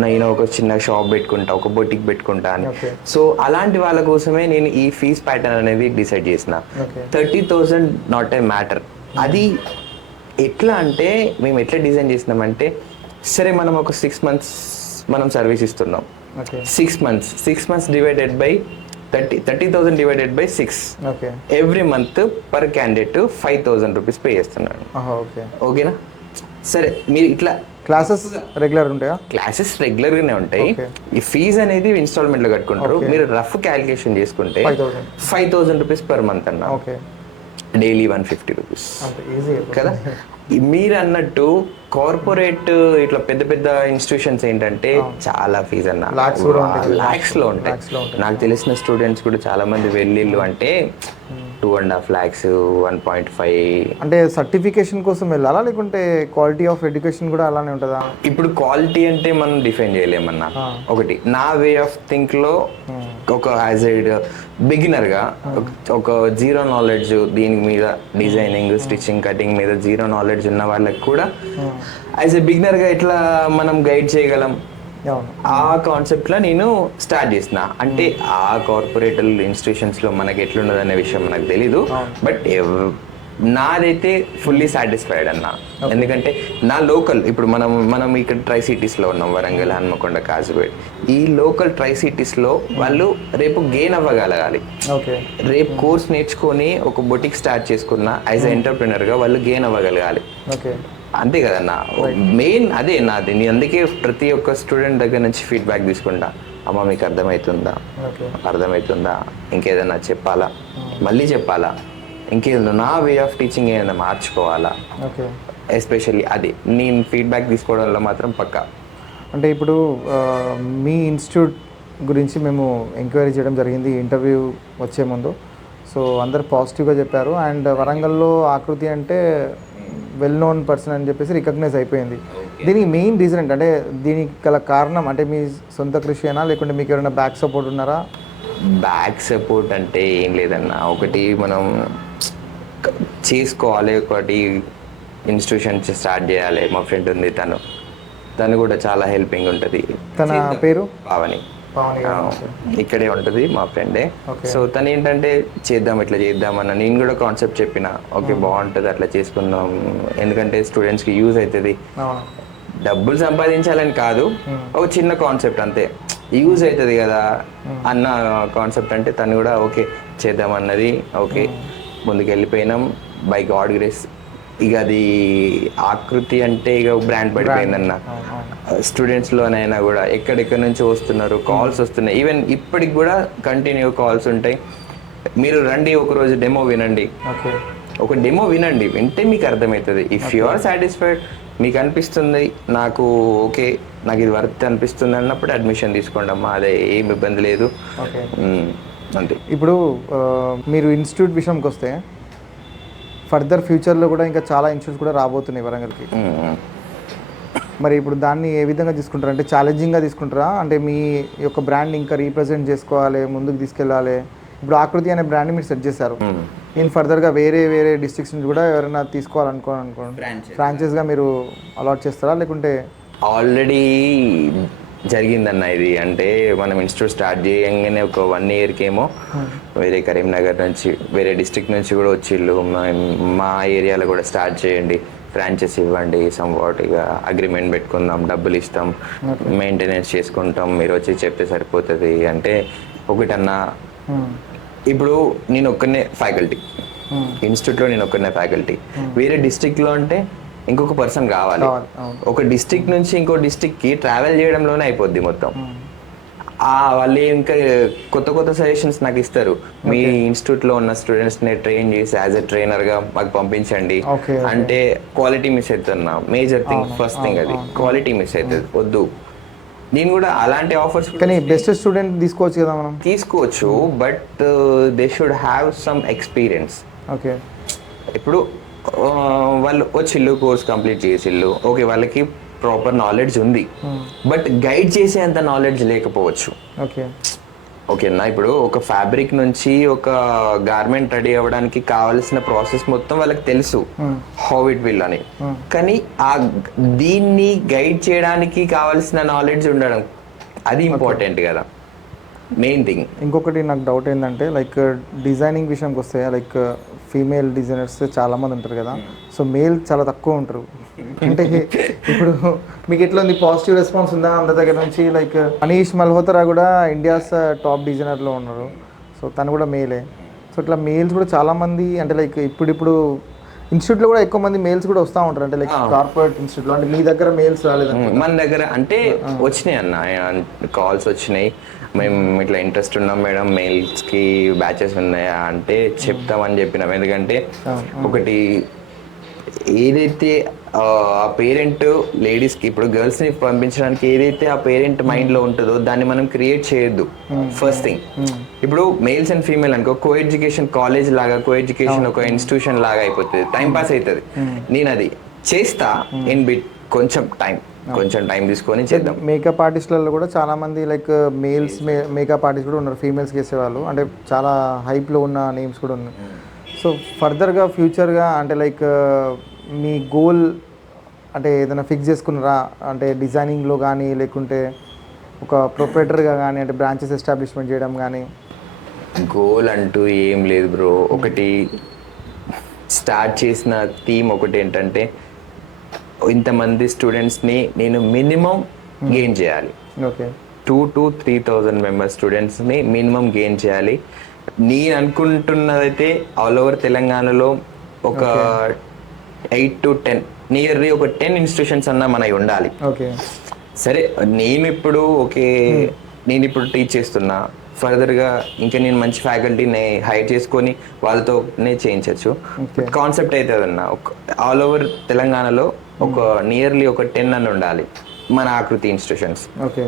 నేను ఒక చిన్న షాప్ పెట్టుకుంటా, ఒక బొటిక్ పెట్టుకుంటా అని. సో అలాంటి వాళ్ళ కోసమే నేను ఈ ఫీజ్ ప్యాటర్న్ అనేది డిసైడ్ చేసిన. 30,000 నాట్ ఏ మ్యాటర్. అది ఎట్లా అంటే మేము ఎట్లా డిజైన్ చేసినామంటే, సరే మనం ఒక 6 months మనం సర్వీస్ ఇస్తున్నాం. 6 months divided by 30,000 divided by 6. Every month per candidate 5,000 rupees pay చేస్తున్నాడు. ఓకేనా? సరే మీరు ఇట్లా క్లాసెస్ రెగ్యులర్ ఉంటాయా? క్లాసెస్ రెగ్యులర్ గానే ఉంటాయి. ఈ ఫీజ్ అనేది ఇన్స్టాల్మెంట్ లో కట్టుకుంటారు. మీరు రఫ్ క్యాలిక్యులేషన్ చేసుకుంటే 5,000 రూపీస్ పర్ మంత్ అన్న, డైలీ 150 రూపీస్ కదా. మీరు అన్నట్టు కార్పొరేట్ ఇట్లా పెద్ద పెద్ద ఇన్స్టిట్యూషన్స్ ఏంటంటే చాలా ఫీజు అన్న, లాక్స్ లో ఉంటాయి. నాకు తెలిసిన స్టూడెంట్స్ కూడా చాలా మంది వెళ్ళిళ్ళు అంటే 2.5 lakhs, 1.5. అంటే సర్టిఫికేషన్ కోసం వెళ్ళాలా, లేకుంటే క్వాలిటీ ఆఫ్ ఎడ్యుకేషన్ కూడా అలానే ఉంటుందా? ఇప్పుడు క్వాలిటీ అంటే మనం డిఫైన్ చేయలేమన్నా. ఒకటి నా వే ఆఫ్ థింక్ లో ఒక యాజ్ ఎ బిగినర్ గా ఒక జీరో నాలెడ్జ్ దీని మీద, డిజైనింగ్, స్టిచ్చింగ్, కటింగ్ మీద జీరో నాలెడ్జ్ ఉన్న వాళ్ళకి కూడా యాజ్ ఎ బిగినర్ గా ఎట్లా మనం గైడ్ చేయగలం, ఆ కాన్సెప్ట్ లో నేను స్టార్ట్ చేసిన. అంటే ఆ కార్పొరేట్ ఇన్స్టిట్యూషన్స్ లో మనకి ఎట్లున్నది అనే విషయం మనకు తెలీదు. బట్ నాదైతే ఫుల్లీ సాటిస్ఫైడ్ అన్న. ఎందుకంటే నా లోకల్, ఇప్పుడు మనం ఇక్కడ ట్రై సిటీస్ లో ఉన్నాం, వరంగల్, హన్మకొండ, కాజుపేట్. ఈ లోకల్ ట్రై సిటీస్ లో వాళ్ళు రేపు గెయిన్ అవ్వగలగాలి. రేపు కోర్స్ నేర్చుకొని ఒక బొటిక్ స్టార్ట్ చేసుకున్న యాజ్ ఎ ఎంటర్ప్రినర్ గా వాళ్ళు గెయిన్ అవ్వగలగాలి. అంతే కదన్నా, మెయిన్ అదే నాది. నేను అందుకే ప్రతి ఒక్క స్టూడెంట్ దగ్గర నుంచి ఫీడ్బ్యాక్ తీసుకుంటా. అమ్మ మీకు అర్థమవుతుందా, ఇంకేదన్నా చెప్పాలా, మళ్ళీ చెప్పాలా, ఇంకేదన్నా నా వే ఆఫ్ టీచింగ్ ఏదైనా మార్చుకోవాలా, ఎస్పెషల్లీ అది నేను ఫీడ్బ్యాక్ తీసుకోవడం వల్ల మాత్రం పక్కా. అంటే ఇప్పుడు మీ ఇన్స్టిట్యూట్ గురించి మేము ఎంక్వైరీ చేయడం జరిగింది ఇంటర్వ్యూ వచ్చే ముందు. సో అందరు పాజిటివ్గా చెప్పారు. అండ్ వరంగల్లో ఆకృతి అంటే వెల్ నోన్ పర్సన్ అని చెప్పేసి రికగ్నైజ్ అయిపోయింది. దీనికి మెయిన్ రీజన్ ఏంటంటే, దీనికి గల కారణం అంటే మీ సొంత కృషి అయినా, లేకుంటే మీకు ఎవరైనా బ్యాక్ సపోర్ట్ ఉన్నారా? బ్యాక్ సపోర్ట్ అంటే ఏం లేదన్న. ఒకటి మనం చేసుకోవాలి, ఒకటి ఇన్స్టిట్యూషన్ స్టార్ట్ చేయాలి. మా ఫ్రెండ్ ఉంది, తను కూడా చాలా హెల్పింగ్ ఉంటుంది. తన పేరు పావని, ఇక్కడే ఉంటుంది, మా ఫ్రెండే. సో తను ఏంటంటే ఇట్లా చేద్దామన్న. నేను కూడా కాన్సెప్ట్ చెప్పిన, ఓకే బాగుంటుంది అట్లా చేసుకుందాం, ఎందుకంటే స్టూడెంట్స్కి యూజ్ అవుతుంది. డబ్బులు సంపాదించాలని కాదు, ఒక చిన్న కాన్సెప్ట్ అంతే, యూజ్ అవుతుంది కదా అన్న కాన్సెప్ట్. అంటే తను కూడా ఓకే చేద్దామన్నది. ఓకే ముందుకు వెళ్ళిపోయినాం బై గాడ్ గ్రేస్. ఇక అది ఆకృతి అంటే ఇక బ్రాండ్ పడిపోయిందన్న. స్టూడెంట్స్లోనైనా కూడా ఎక్కడెక్కడ నుంచి వస్తున్నారు, కాల్స్ వస్తున్నాయి. ఈవెన్ ఇప్పటికి కూడా కంటిన్యూ కాల్స్ ఉంటాయి. మీరు రండి, ఒకరోజు డెమో వినండి, ఒక డెమో వినండి, వింటే మీకు అర్థమవుతుంది. ఇఫ్ యు ఆర్ సాటిస్ఫైడ్, మీకు అనిపిస్తుంది నాకు ఓకే నాకు ఇది వర్త్ అనిపిస్తుంది అన్నప్పుడు అడ్మిషన్ తీసుకోండి అమ్మా, అదే ఏం ఇబ్బంది లేదు. అంతే. ఇప్పుడు మీరు ఇన్స్టిట్యూట్ విషయంకి వస్తే ఫర్దర్ ఫ్యూచర్లో కూడా ఇంకా చాలా ఇన్స్టిట్యూట్స్ కూడా రాబోతున్నాయి వరంగల్కి. మరి ఇప్పుడు దాన్ని ఏ విధంగా తీసుకుంటారు? అంటే ఛాలెంజింగ్గా తీసుకుంటారా? అంటే మీ యొక్క బ్రాండ్ ఇంకా రీప్రజెంట్ చేసుకోవాలి, ముందుకు తీసుకెళ్ళాలి. ఇప్పుడు ఆకృతి అనే బ్రాండ్ మీరు సెట్ చేశారు. నేను ఫర్దర్గా వేరే డిస్ట్రిక్ట్స్ నుంచి కూడా ఎవరైనా తీసుకోవాలనుకోండి, ఫ్రాంచైజ్గా మీరు అలాట్ చేస్తారా, లేకుంటే? ఆల్రెడీ జరిగిందన్న ఇది. అంటే మనం ఇన్స్టిట్యూట్ స్టార్ట్ చేయగానే ఒక 1 yearకి ఏమో వేరే కరీంనగర్ నుంచి, వేరే డిస్ట్రిక్ట్ నుంచి కూడా వచ్చిళ్ళు, మా ఏరియాలో కూడా స్టార్ట్ చేయండి, ఫ్రాంచైజ్ ఇవ్వండి, సమ్వాట్గా అగ్రిమెంట్ పెట్టుకుందాం, డబ్బులు ఇస్తాం, మెయింటెనెన్స్ చేసుకుంటాం, మీరు వచ్చి చెప్తే సరిపోతుంది అంటే. ఒకటన్నా ఇప్పుడు నేను ఒక్కనే ఫ్యాకల్టీ, ఇన్స్టిట్యూట్లో నేను ఒక్కనే ఫ్యాకల్టీ, వేరే డిస్ట్రిక్ట్లో అంటే ఇంకొక పర్సన్ కావాలి. ఒక డిస్ట్రిక్ట్ నుంచి ఇంకో డిస్ట్రిక్ట్కి ట్రావెల్ చేయడంలోనే అయిపోద్ది మొత్తం. వాళ్ళు ఇంకా కొత్త సజెషన్స్ నాకు ఇస్తారు. మీ ఇన్స్టిట్యూట్లో ఉన్న స్టూడెంట్స్ని ట్రైన్ చేసి యాజ్ ఎ ట్రైనర్గా మాకు పంపించండి అంటే క్వాలిటీ మిస్ అవుతున్నా. మేజర్ థింగ్, ఫస్ట్ థింగ్ అది క్వాలిటీ మిస్ అవుతుంది, వద్దు. నేను కూడా అలాంటి ఆఫర్స్, కానీ బెస్ట్ స్టూడెంట్ తీసుకోవచ్చు కదా మనం? తీసుకోవచ్చు, but they should have some experience. ఇప్పుడు వాళ్ళు వచ్చిళ్ళు, కోర్స్ కంప్లీట్ చేసిళ్ళు, ఓకే వాళ్ళకి ప్రాపర్ నాలెడ్జ్ ఉంది, బట్ గైడ్ చేసేంత నాలెడ్జ్ లేకపోవచ్చు. ఓకే ఓకేనా, ఇప్పుడు ఒక ఫ్యాబ్రిక్ నుంచి ఒక గార్మెంట్ రెడీ అవ్వడానికి కావాల్సిన ప్రాసెస్ మొత్తం వాళ్ళకి తెలుసు, హౌ ఇట్ విల్ అని. కానీ దీన్ని గైడ్ చేయడానికి కావాల్సిన నాలెడ్జ్ ఉండడం, అది ఇంపార్టెంట్ కదా, మెయిన్ థింగ్. ఇంకొకటి నాకు డౌట్ ఏంటంటే లైక్ డిజైనింగ్ విషయంకి వస్తే లైక్ ఫీమేల్ డిజైనర్స్ చాలామంది ఉంటారు కదా, సో మేల్ చాలా తక్కువ ఉంటారు. అంటే ఇప్పుడు మీకు ఎట్లా ఉంది, పాజిటివ్ రెస్పాన్స్ ఉందా అందరి దగ్గర నుంచి? లైక్ మనీష్ మల్హోత్రా కూడా ఇండియాస్ టాప్ డిజైనర్లో ఉన్నారు, సో తను కూడా మేలే. సో ఇట్లా మేల్స్ కూడా చాలామంది అంటే లైక్ ఇప్పుడు ఇన్స్టిట్యూట్లో కూడా ఎక్కువ మంది మేల్స్ కూడా వస్తూ ఉంటారు, అంటే లైక్ కార్పొరేట్ ఇన్స్టిట్యూట్లో. అంటే మీ దగ్గర మేల్స్ రాలేదు? మన దగ్గర అంటే వచ్చినాయి అన్న, కాల్స్ వచ్చినాయి, మేము ఇట్లా ఇంట్రెస్ట్ ఉన్నాం మేడం, మేల్స్కి బ్యాచెస్ ఉన్నాయా అంటే చెప్తామని చెప్పినాం. ఎందుకంటే ఒకటి ఏదైతే ఆ పేరెంట్ లేడీస్కి, ఇప్పుడు గర్ల్స్ని పంపించడానికి ఏదైతే ఆ పేరెంట్ మైండ్లో ఉంటుందో దాన్ని మనం క్రియేట్ చేయొద్దు. ఫస్ట్ థింగ్, ఇప్పుడు మేల్స్ అండ్ ఫీమేల్ అనుకో కో ఎడ్యుకేషన్ కాలేజ్ లాగా, కో ఎడ్యుకేషన్ ఒక ఇన్స్టిట్యూషన్ లాగా అయిపోతుంది, టైం పాస్ అవుతుంది. నేను అది చేస్తా ఇన్ బిట్, కొంచెం టైం తీసుకొని చేద్దాం. మేకప్ ఆర్టిస్టులలో కూడా చాలా మంది లైక్ మేల్స్ మేకప్ ఆర్టిస్ట్ కూడా ఉన్నారు, ఫీమేల్స్కి వేసేవాళ్ళు, అంటే చాలా హైప్లో ఉన్న నేమ్స్ కూడా ఉన్నాయి. సో ఫర్దర్గా ఫ్యూచర్గా అంటే లైక్ మీ గోల్ అంటే ఏదైనా ఫిక్స్ చేసుకున్నారా? అంటే డిజైనింగ్లో కానీ లేకుంటే ఒక ప్రొపరేటర్గా కానీ, అంటే బ్రాంచెస్ ఎస్టాబ్లిష్మెంట్ చేయడం కానీ? గోల్ అంటూ ఏం లేదు బ్రో. ఒకటి స్టార్ట్ చేసిన థీమ్ ఒకటి ఏంటంటే ఇంతమంది స్టూడెంట్స్ని నేను మినిమం గెయిన్ చేయాలి. ఓకే, 2,000 to 3,000 మెంబర్స్ స్టూడెంట్స్ని మినిమం గెయిన్ చేయాలి. నేను అనుకుంటున్నదైతే ఆల్ ఓవర్ తెలంగాణలో ఒక 8 to 10 నియర్లీ ఒక 10 ఇన్స్టిట్యూషన్స్ అన్నా మనకి ఉండాలి. ఓకే సరే, నేను ఇప్పుడు టీచ్ చేస్తున్నా, ఫర్దర్గా ఇంకా నేను మంచి ఫ్యాకల్టీని హైర్ చేసుకొని వాళ్ళతోనే చేయించవచ్చు. కాన్సెప్ట్ అయితే అదన్నా ఆల్ ఓవర్ తెలంగాణలో ఒక నియర్లీ ఒక 10 అని ఉండాలి మన ఆకృతి ఇన్స్టిట్యూషన్స్. ఓకే,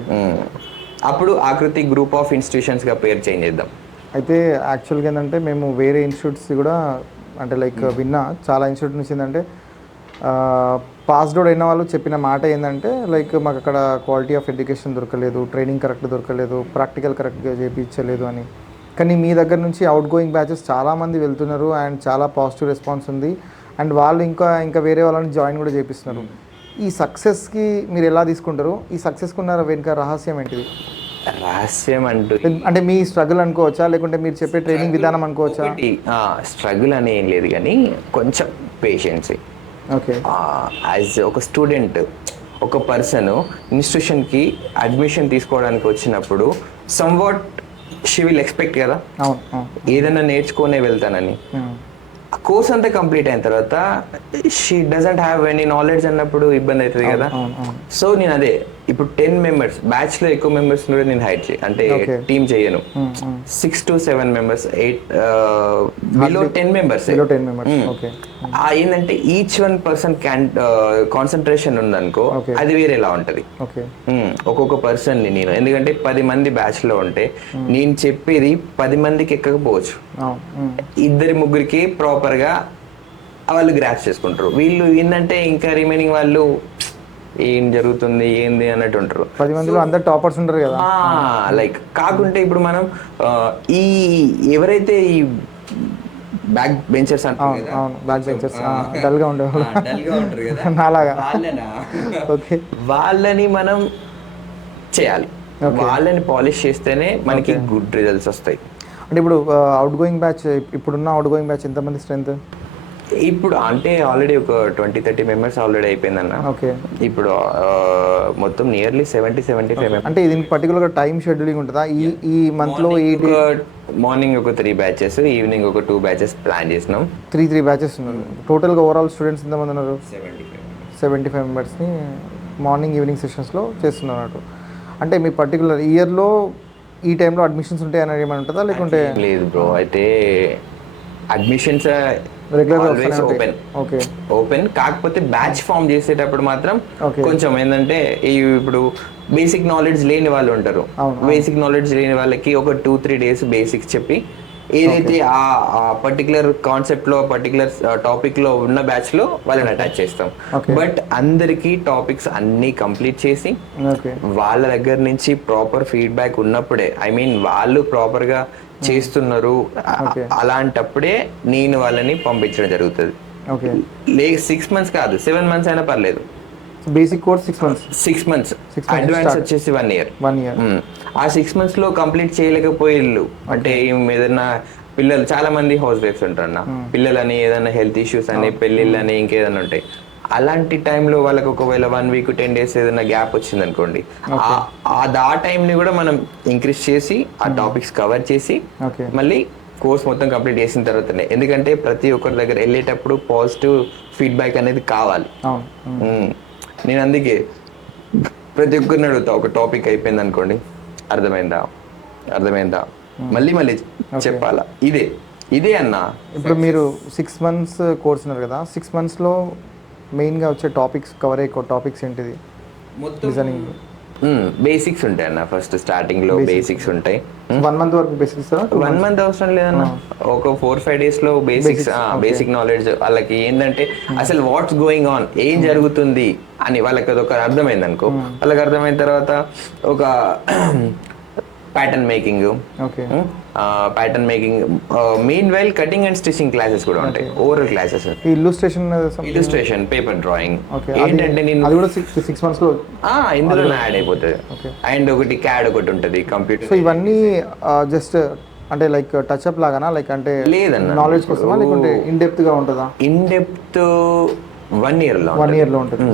అప్పుడు ఆకృతి గ్రూప్ ఆఫ్ ఇన్స్టిట్యూషన్స్గా పేరు చేంజ్ చేద్దాం. అయితే యాక్చువల్గా ఏంటంటే మేము వేరే ఇన్స్టిట్యూట్స్ కూడా అంటే లైక్ విన్నా, చాలా ఇన్స్టిట్యూట్ నుంచి ఏంటంటే పాస్డ్ అవుట్ అయిన వాళ్ళు చెప్పిన మాట ఏంటంటే లైక్ మాకు అక్కడ క్వాలిటీ ఆఫ్ ఎడ్యుకేషన్ దొరకలేదు, ట్రైనింగ్ కరెక్ట్ దొరకలేదు, ప్రాక్టికల్ కరెక్ట్గా చేయించలేదు అని. కానీ మీ దగ్గర నుంచి అవుట్ గోయింగ్ బ్యాచెస్ చాలామంది వెళ్తున్నారు అండ్ చాలా పాజిటివ్ రెస్పాన్స్ ఉంది, అండ్ వాళ్ళు ఇంకా వేరే వాళ్ళని జాయిన్ కూడా చేపిస్తున్నారు. ఈ సక్సెస్కి మీరు ఎలా తీసుకుంటారు? ఈ సక్సెస్కి ఉన్న వెనుక రహస్యం ఏంటిది? రహస్యం అంటే మీ స్ట్రగుల్ అనుకోవచ్చా, లేకుంటే మీరు చెప్పే ట్రైనింగ్ విధానం అనుకోవచ్చా? స్ట్రగుల్ అని ఏం లేదు, కానీ కొంచెం పేషెన్సీ. ఓకే, యాజ్ ఒక స్టూడెంట్, ఒక పర్సన్ ఇన్స్టిట్యూషన్కి అడ్మిషన్ తీసుకోవడానికి వచ్చినప్పుడు సమ్వాట్ షీ విల్ ఎక్స్పెక్ట్ కదా, ఏదైనా నేర్చుకునే వెళ్తానని. ఆ కోర్స్ అంతా కంప్లీట్ అయిన తర్వాత she doesn't have any knowledge అన్నప్పుడు ఇబ్బంది అవుతుంది కదా. సో నేను అదే ఇప్పుడు 10 మెంబర్స్ బ్యాచ్లో ఎక్కువ మెంబర్స్ కూడా నేను హైట్ అంటే టీమ్ చేయను. 6 to 7 మెంబర్స్, 8 బిలో 10 మెంబర్స్. ఏంటంటే ఈచ్ వన్ పర్సన్ కాన్సన్ట్రేషన్ ఉందనుకో, అది వేరేలా ఉంటది. ఒక్కొక్క పర్సన్ ని నేను, ఎందుకంటే 10 మంది బ్యాచ్ లో ఉంటే నేను చెప్పేది 10 మందికి ఎక్కకపోవచ్చు, 2-3కి ప్రాపర్ గా వాళ్ళు గ్రాప్స్ చేసుకుంటారు. వీళ్ళు ఏంటంటే ఇంకా రిమైనింగ్ వాళ్ళు ఏం జరుగుతుంది ఏంది అన్నట్టు ఉంటారు. 10 మందిలో అందరు టాపర్స్ ఉంటారు కదా. లైక్ కాకుంటే ఇప్పుడు మనం ఈ ఎవరైతే ఈ బ్యాక్ బెంచర్స్ అంటారు కదా, బ్యాక్ బెంచర్స్ డల్ గా ఉంటారు కదా, నాలాగా. ఓకే, వాళ్ళని మనం చేయాలి, వాళ్ళని పాలిష్ చేస్తేనే మనకి గుడ్ రిజల్ట్స్ వస్తాయి. అంటే ఇప్పుడు అవుట్ గోయింగ్ బ్యాచ్, ఇప్పుడున్న అవుట్ గోయింగ్ బ్యాచ్ ఎంతమంది స్ట్రెంత్? ఇప్పుడు అంటే ఆల్రెడీ ఒక 20-30 మెంబర్స్ ఆల్రెడీ అయిపోయిందన్న. ఓకే, ఇప్పుడు మొత్తం నియర్లీ 70-75 మెంబర్స్. అంటే దీనికి పర్టికులర్గా టైం షెడ్యూలింగ్ ఉంటుందా? ఈ మంత్లో మార్నింగ్ ఒక 3 బ్యాచెస్, ఈవినింగ్ ఒక 2 బ్యాచెస్ ప్లాన్ చేసినాం. 3 బ్యాచెస్ ఉన్నారు టోటల్గా. ఓవరాల్ స్టూడెంట్స్ ఎంతమంది ఉన్నారు? 75 మెంబర్స్ని మార్నింగ్ ఈవినింగ్ సెషన్స్లో చేస్తున్నారు. అంటే మీ పర్టికులర్ ఇయర్లో ఈ టైంలో అడ్మిషన్స్ ఉంటాయి అనేది ఏమైనా ఉంటుందా, లేకుంటే? లేదు బ్రో, అయితే అడ్మిషన్స్ రెగ్యులర్ ఓపెన్. కాకపోతే బ్యాచ్ ఫామ్ చేసేటప్పుడు మాత్రం కొంచెం ఏంటంటే ఇప్పుడు బేసిక్ నాలెడ్జ్ లేని వాళ్ళు ఉంటారు. బేసిక్ నాలెడ్జ్ లేని వాళ్ళకి ఒక 2-3 డేస్ బేసిక్స్ చెప్పి ఏదైతే ఆ పర్టికులర్ కాన్సెప్ట్ లో పర్టికులర్ టాపిక్ లో ఉన్న బ్యాచ్ లో వాళ్ళని అటాచ్ చేస్తాం. బట్ అందరికి టాపిక్స్ అన్ని కంప్లీట్ చేసి వాళ్ళ దగ్గర నుంచి ప్రాపర్ ఫీడ్బ్యాక్ ఉన్నప్పుడే, ఐ మీన్ వాళ్ళు ప్రాపర్ గా చేస్తున్నారు అలాంటప్పుడే నేను వాళ్ళని పంపించడం జరుగుతుంది. 6 months కాదు, 7 months అయినా పర్లేదు. బేసిక్ కోర్స్ 6 months, అడ్వాన్స్ వచ్చేసి 1 year. ఆ 6 months లో కంప్లీట్ చేయలేకపోయేళ్ళు అంటే ఏదైనా పిల్లలు చాలా మంది హౌస్ వైఫ్స్ ఉంటారన్న, పిల్లలని ఏదైనా హెల్త్ ఇష్యూస్ అని, పెళ్ళిళ్ళని, ఇంకేదైనా ఉంటాయి. అలాంటి టైంలో వాళ్ళకి ఒకవేళ 1 week 10 days ఏదైనా గ్యాప్ వచ్చింది అనుకోండి, ఆ టైంని కూడా మనం ఇంక్రీజ్ చేసి ఆ టాపిక్స్ కవర్ చేసి మళ్ళీ కోర్స్ మొత్తం కంప్లీట్ చేసిన తర్వాతనే, ఎందుకంటే ప్రతి ఒక్కరి దగ్గర వెళ్ళేటప్పుడు పాజిటివ్ ఫీడ్బ్యాక్ అనేది కావాలి. నేను అందుకే ప్రతి ఒక్కరిని అడుగుతా, ఒక టాపిక్ అయిపోయింది అనుకోండి, అర్థమైందా మళ్ళీ చెప్పాలా, ఇదే అన్న. ఇప్పుడు మీరు 6 months కోర్స్ ఉన్నారు కదా, 6 monthsలో మెయిన్గా వచ్చే టాపిక్స్, కవర్ అయ్యే టాపిక్స్ ఏంటిది? డిజైనింగ్ బేసిక్స్ ఉంటాయి అన్న. ఫస్ట్ స్టార్టింగ్ లో బేసిక్స్ ఉంటాయి. 1 month వరకు బేసిక్స్. 1 month అవసరం లేదన్న, ఒక 4-5 days లో బేసిక్ నాలెడ్జ్ వాళ్ళకి ఏంటంటే అసలు వాట్స్ గోయింగ్ ఆన్, ఏం జరుగుతుంది అని వాళ్ళకి అదొక అర్థమైంది అనుకో. వాళ్ళకి అర్థమైన తర్వాత ఒక pattern making, mean while cutting and stitching classes కూడా ఉంటాయి, oral classes, illustration, paper drawing. ఏంటంటే నేను అది కూడా 6 months లో ఇందులోనే యాడ్ అయిపోతుంది. అండ్ ఒకటి CAD ఒకటి ఉంటుంది, కంప్యూటర్. సో ఇవన్నీ జస్ట్ అంటే లైక్ టచ్ అప్ లాగానా, లైక్ అంటే లేదన్న నాలెడ్జ్ కోసమా, లేకుంటే ఇన్ డెప్త్ గా ఉంటుందా? ఇన్ డెప్త్ 1 year లో ఉంటుంది.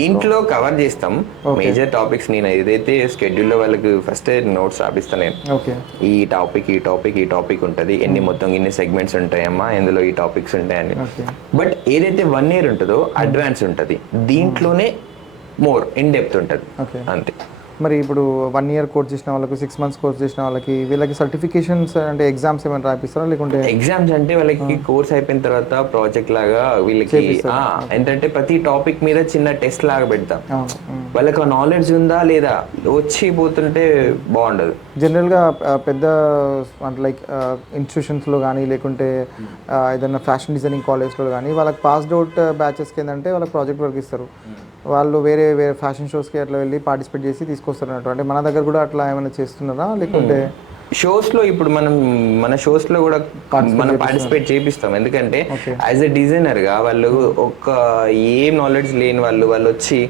దీంట్లో కవర్ చేస్తాం మేజర్ టాపిక్స్. నేను ఏదైతే షెడ్యూల్ లో వాళ్ళకి ఫస్ట్ నోట్స్ రాపిస్తాను నేను, ఈ టాపిక్ ఉంటుంది, మొత్తం ఇన్ని సెగ్మెంట్స్ ఉంటాయమ్మా, ఇందులో ఈ టాపిక్స్ ఉంటాయని. బట్ ఏదైతే 1 year ఉంటుందో అడ్వాన్స్ ఉంటుంది, దీంట్లోనే మోర్ ఇన్ డెప్త్ ఉంటుంది అంతే. మరి ఇప్పుడు 1 year కోర్స్ చేసిన వాళ్ళకి, 6 months కోర్స్ చేసిన వాళ్ళకి, వీళ్ళకి సర్టిఫికేషన్స్ అంటే ఎగ్జామ్స్ ఏమైనా రాపిస్తారా, లేకుంటే? ఎగ్జామ్స్ అంటే వాళ్ళకి కోర్స్ అయిపోయిన తర్వాత ప్రాజెక్ట్ లాగా వీళ్ళకి ఏంటంటే ప్రతి టాపిక్ మీద చిన్న టెస్ట్ లాగా పెడతాం. వాళ్ళకి నాలెడ్జ్ ఉందా లేదా వచ్చి పోతుంటే బాగుండదు. జనరల్గా పెద్ద అంటే లైక్ ఇన్స్టిట్యూషన్స్లో కానీ, లేకుంటే ఏదైనా ఫ్యాషన్ డిజైనింగ్ కాలేజ్లో కానీ, వాళ్ళకి పాస్డ్ అవుట్ బ్యాచెస్కి ఏంటంటే వాళ్ళకి ప్రాజెక్ట్ వర్క్ ఇస్తారు. వాళ్ళు వేరే ఫ్యాషన్ షోస్కి అట్లా వెళ్ళి పార్టిసిపేట్ చేసి తీసుకొస్తారు అన్నట్టు. అంటే మన దగ్గర కూడా అట్లా ఏమైనా చేస్తున్నారా, లేకుంటే? షోస్ లో ఇప్పుడు మన షోస్ లో కూడా మనం పార్టిసిపేట్ చేపిస్తాం. ఎందుకంటే యాజ్ ఎ డిజైనర్ గా వాళ్ళు ఒక ఏం నాలెడ్జ్ లేని వాళ్ళు వచ్చి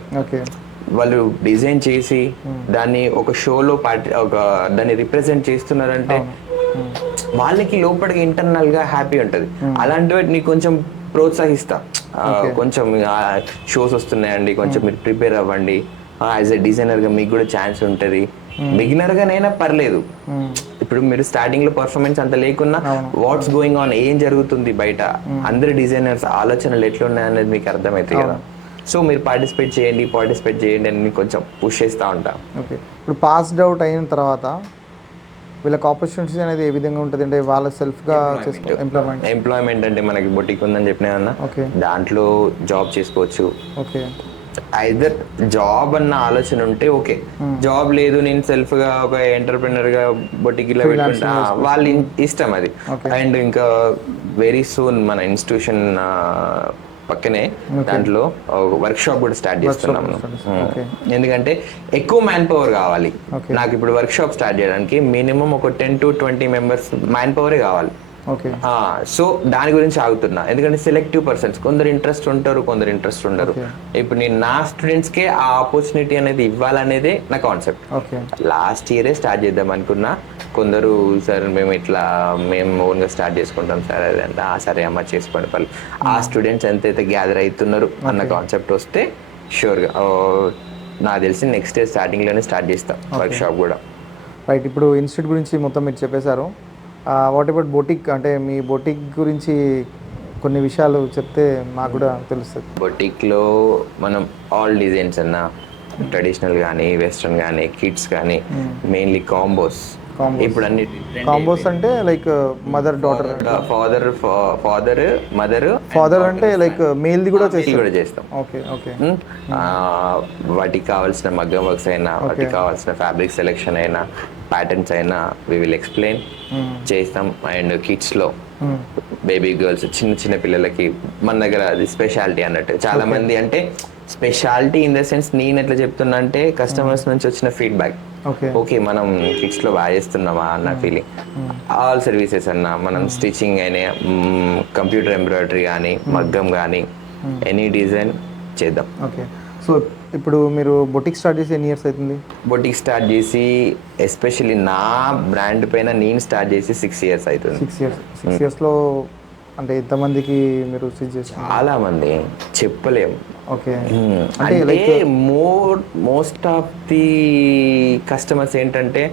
వాళ్ళు డిజైన్ చేసి దాన్ని ఒక షోలో దాన్ని రిప్రజెంట్ చేస్తున్నారంటే వాళ్ళకి లోపలికి ఇంటర్నల్ గా హ్యాపీ ఉంటుంది. అలాంటివి నీకు కొంచెం ప్రోత్సహిస్తా, కొంచెం షోస్ వస్తున్నాయండి, కొంచెం మీరు ప్రిపేర్ అవ్వండి, యాజ్ ఎ డిజైనర్ గా మీకు కూడా ఛాన్స్ ఉంటుంది. బిగినర్ గానైనా పర్లేదు, ఇప్పుడు మీరు స్టార్టింగ్ లో పర్ఫార్మెన్స్ అంత లేకున్నా వాట్స్ గోయింగ్ ఆన్, ఏం జరుగుతుంది బయట, అందరి డిజైనర్స్ ఆలోచనలు ఎట్లున్నాయి అనేది మీకు అర్థమవుతాయి కదా. సో మీరు పార్టిసిపేట్ చేయండి అని కొంచెం పుష్ చేస్తూ ఉంటాం. ఓకే, ఇప్పుడు పాస్డ్ అవుట్ అయిన తర్వాత వీళ్ళకి ఆపర్చునిటీస్ అనేది ఏ విధంగా ఉంటుంది? అంటే వాళ్ళ సెల్ఫ్గా ఎంప్లాయ్మెంట్ అంటే మనకి బొటిక్ ఉందని చెప్పినా, దాంట్లో జాబ్ చేసుకోవచ్చు. ఓకే, ఐదర్ జాబ్ అన్న ఆలోచన ఉంటే ఓకే, జాబ్ లేదు నేను సెల్ఫ్ గా ఒక ఎంటర్ప్రినర్ గా బొటిక్ ఇలా పెట్టుకుంటా, వాళ్ళ ఇష్టం అది. అండ్ ఇంకా వెరీ సూన్ మన ఇన్స్టిట్యూషన్ పక్కనే దాంట్లో వర్క్ షాప్ కూడా స్టార్ట్ చేస్తున్నాం. ఎందుకంటే ఎక్కువ మ్యాన్ పవర్ కావాలి నాకు. ఇప్పుడు వర్క్ షాప్ స్టార్ట్ చేయడానికి మినిమం ఒక 10 to 20 members మ్యాన్ పవరే కావాలి. సో దాని గురించి ఆగుతున్నా, ఎందుకంటే సెలెక్టివ్ పర్సన్స్, కొందరు ఇంట్రెస్ట్ ఉంటారు, కొందరు ఇంట్రెస్ట్ ఉండరు. ఇప్పుడు నేను నా స్టూడెంట్స్ కే ఆ ఆపర్చునిటీ అనేది ఇవ్వాలనేదే నా కాన్సెప్ట్. లాస్ట్ ఇయరే స్టార్ట్ చేద్దాం అనుకున్నా, కొందరు సార్ మేము ఓన్గా స్టార్ట్ చేసుకుంటాం సార్ అది అంటే, సరే అమ్మ చేసుకోండి వాళ్ళు. ఆ స్టూడెంట్స్ ఎంతైతే గ్యాదర్ అవుతున్నారు అన్న కాన్సెప్ట్ వస్తే షూర్గా నాకు తెలిసి నెక్స్ట్ ఇయర్ స్టార్టింగ్లోనే స్టార్ట్ చేస్తాం వర్క్ షాప్ కూడా. రైట్, ఇప్పుడు ఇన్స్టిట్యూట్ గురించి మొత్తం మీరు చెప్పేశారు. వాట్ అబౌట్ బొటిక్, అంటే మీ బొటిక్ గురించి కొన్ని విషయాలు చెప్తే మాకు కూడా తెలుస్తుంది. బొటిక్లో మనం ఆల్ డిజైన్స్ అన్న, ట్రెడిషనల్ కానీ, వెస్ట్రన్ కానీ, కిడ్స్ కానీ, మెయిన్లీ కాంబోస్, Combos. ఇప్పుడు అన్ని కాంబోస్ అంటే like mother daughter, father mother father అంటే లైక్ మేల్ది కూడా చేస్తారు. కూడా చేస్తాం. ఓకే ఓకే వాటికి కావాల్సిన మగ్గం వర్క్స్ అయినా, వాటికి కావాల్సిన ఫ్యాబ్రిక్ సెలెక్షన్ అయినా, ప్యాటర్న్స్ అయినా వి విల్ ఎక్స్ప్లెయిన్ చేస్తాం. అండ్ కిడ్స్లో బేబీ గర్ల్స్ చిన్న చిన్న పిల్లలకి మన దగ్గర అది స్పెషాలిటీ అన్నట్టు. చాలా మంది అంటే స్పెషాలిటీ ఇన్ ద సెన్స్ నేను ఎట్లా చెప్తున్నా అంటే కస్టమర్స్ నుంచి వచ్చిన ఫీడ్బ్యాక్, ఓకే మనం కిడ్స్ లో బాగా చేస్తున్నామా అన్న ఫీలింగ్. ఆల్ సర్వీసెస్ అన్నా మనం స్టిచ్చింగ్ అయినా, కంప్యూటర్ ఎంబ్రాయిడరీ కానీ, మగ్గం కానీ, ఎనీ డిజైన్ చేద్దాం. ఓకే. సో ఇప్పుడు మీరు బొటిక్ స్టార్ట్ చేసి ఎన్ని ఇయర్స్ అవుతుంది? బొటిక్ స్టార్ట్ చేసి ఎస్పెషల్లీ నా బ్రాండ్ పైన నేను స్టార్ట్ చేసి 6 years అవుతుంది. 6 yearsలో అంటే ఎంతమందికి మీరు స్టిచ్ చేస్తారు? చాలా మంది చెప్పలేము. ఓకే. అంటే మోస్ట్ ఆఫ్ ది కస్టమర్స్ ఏంటంటే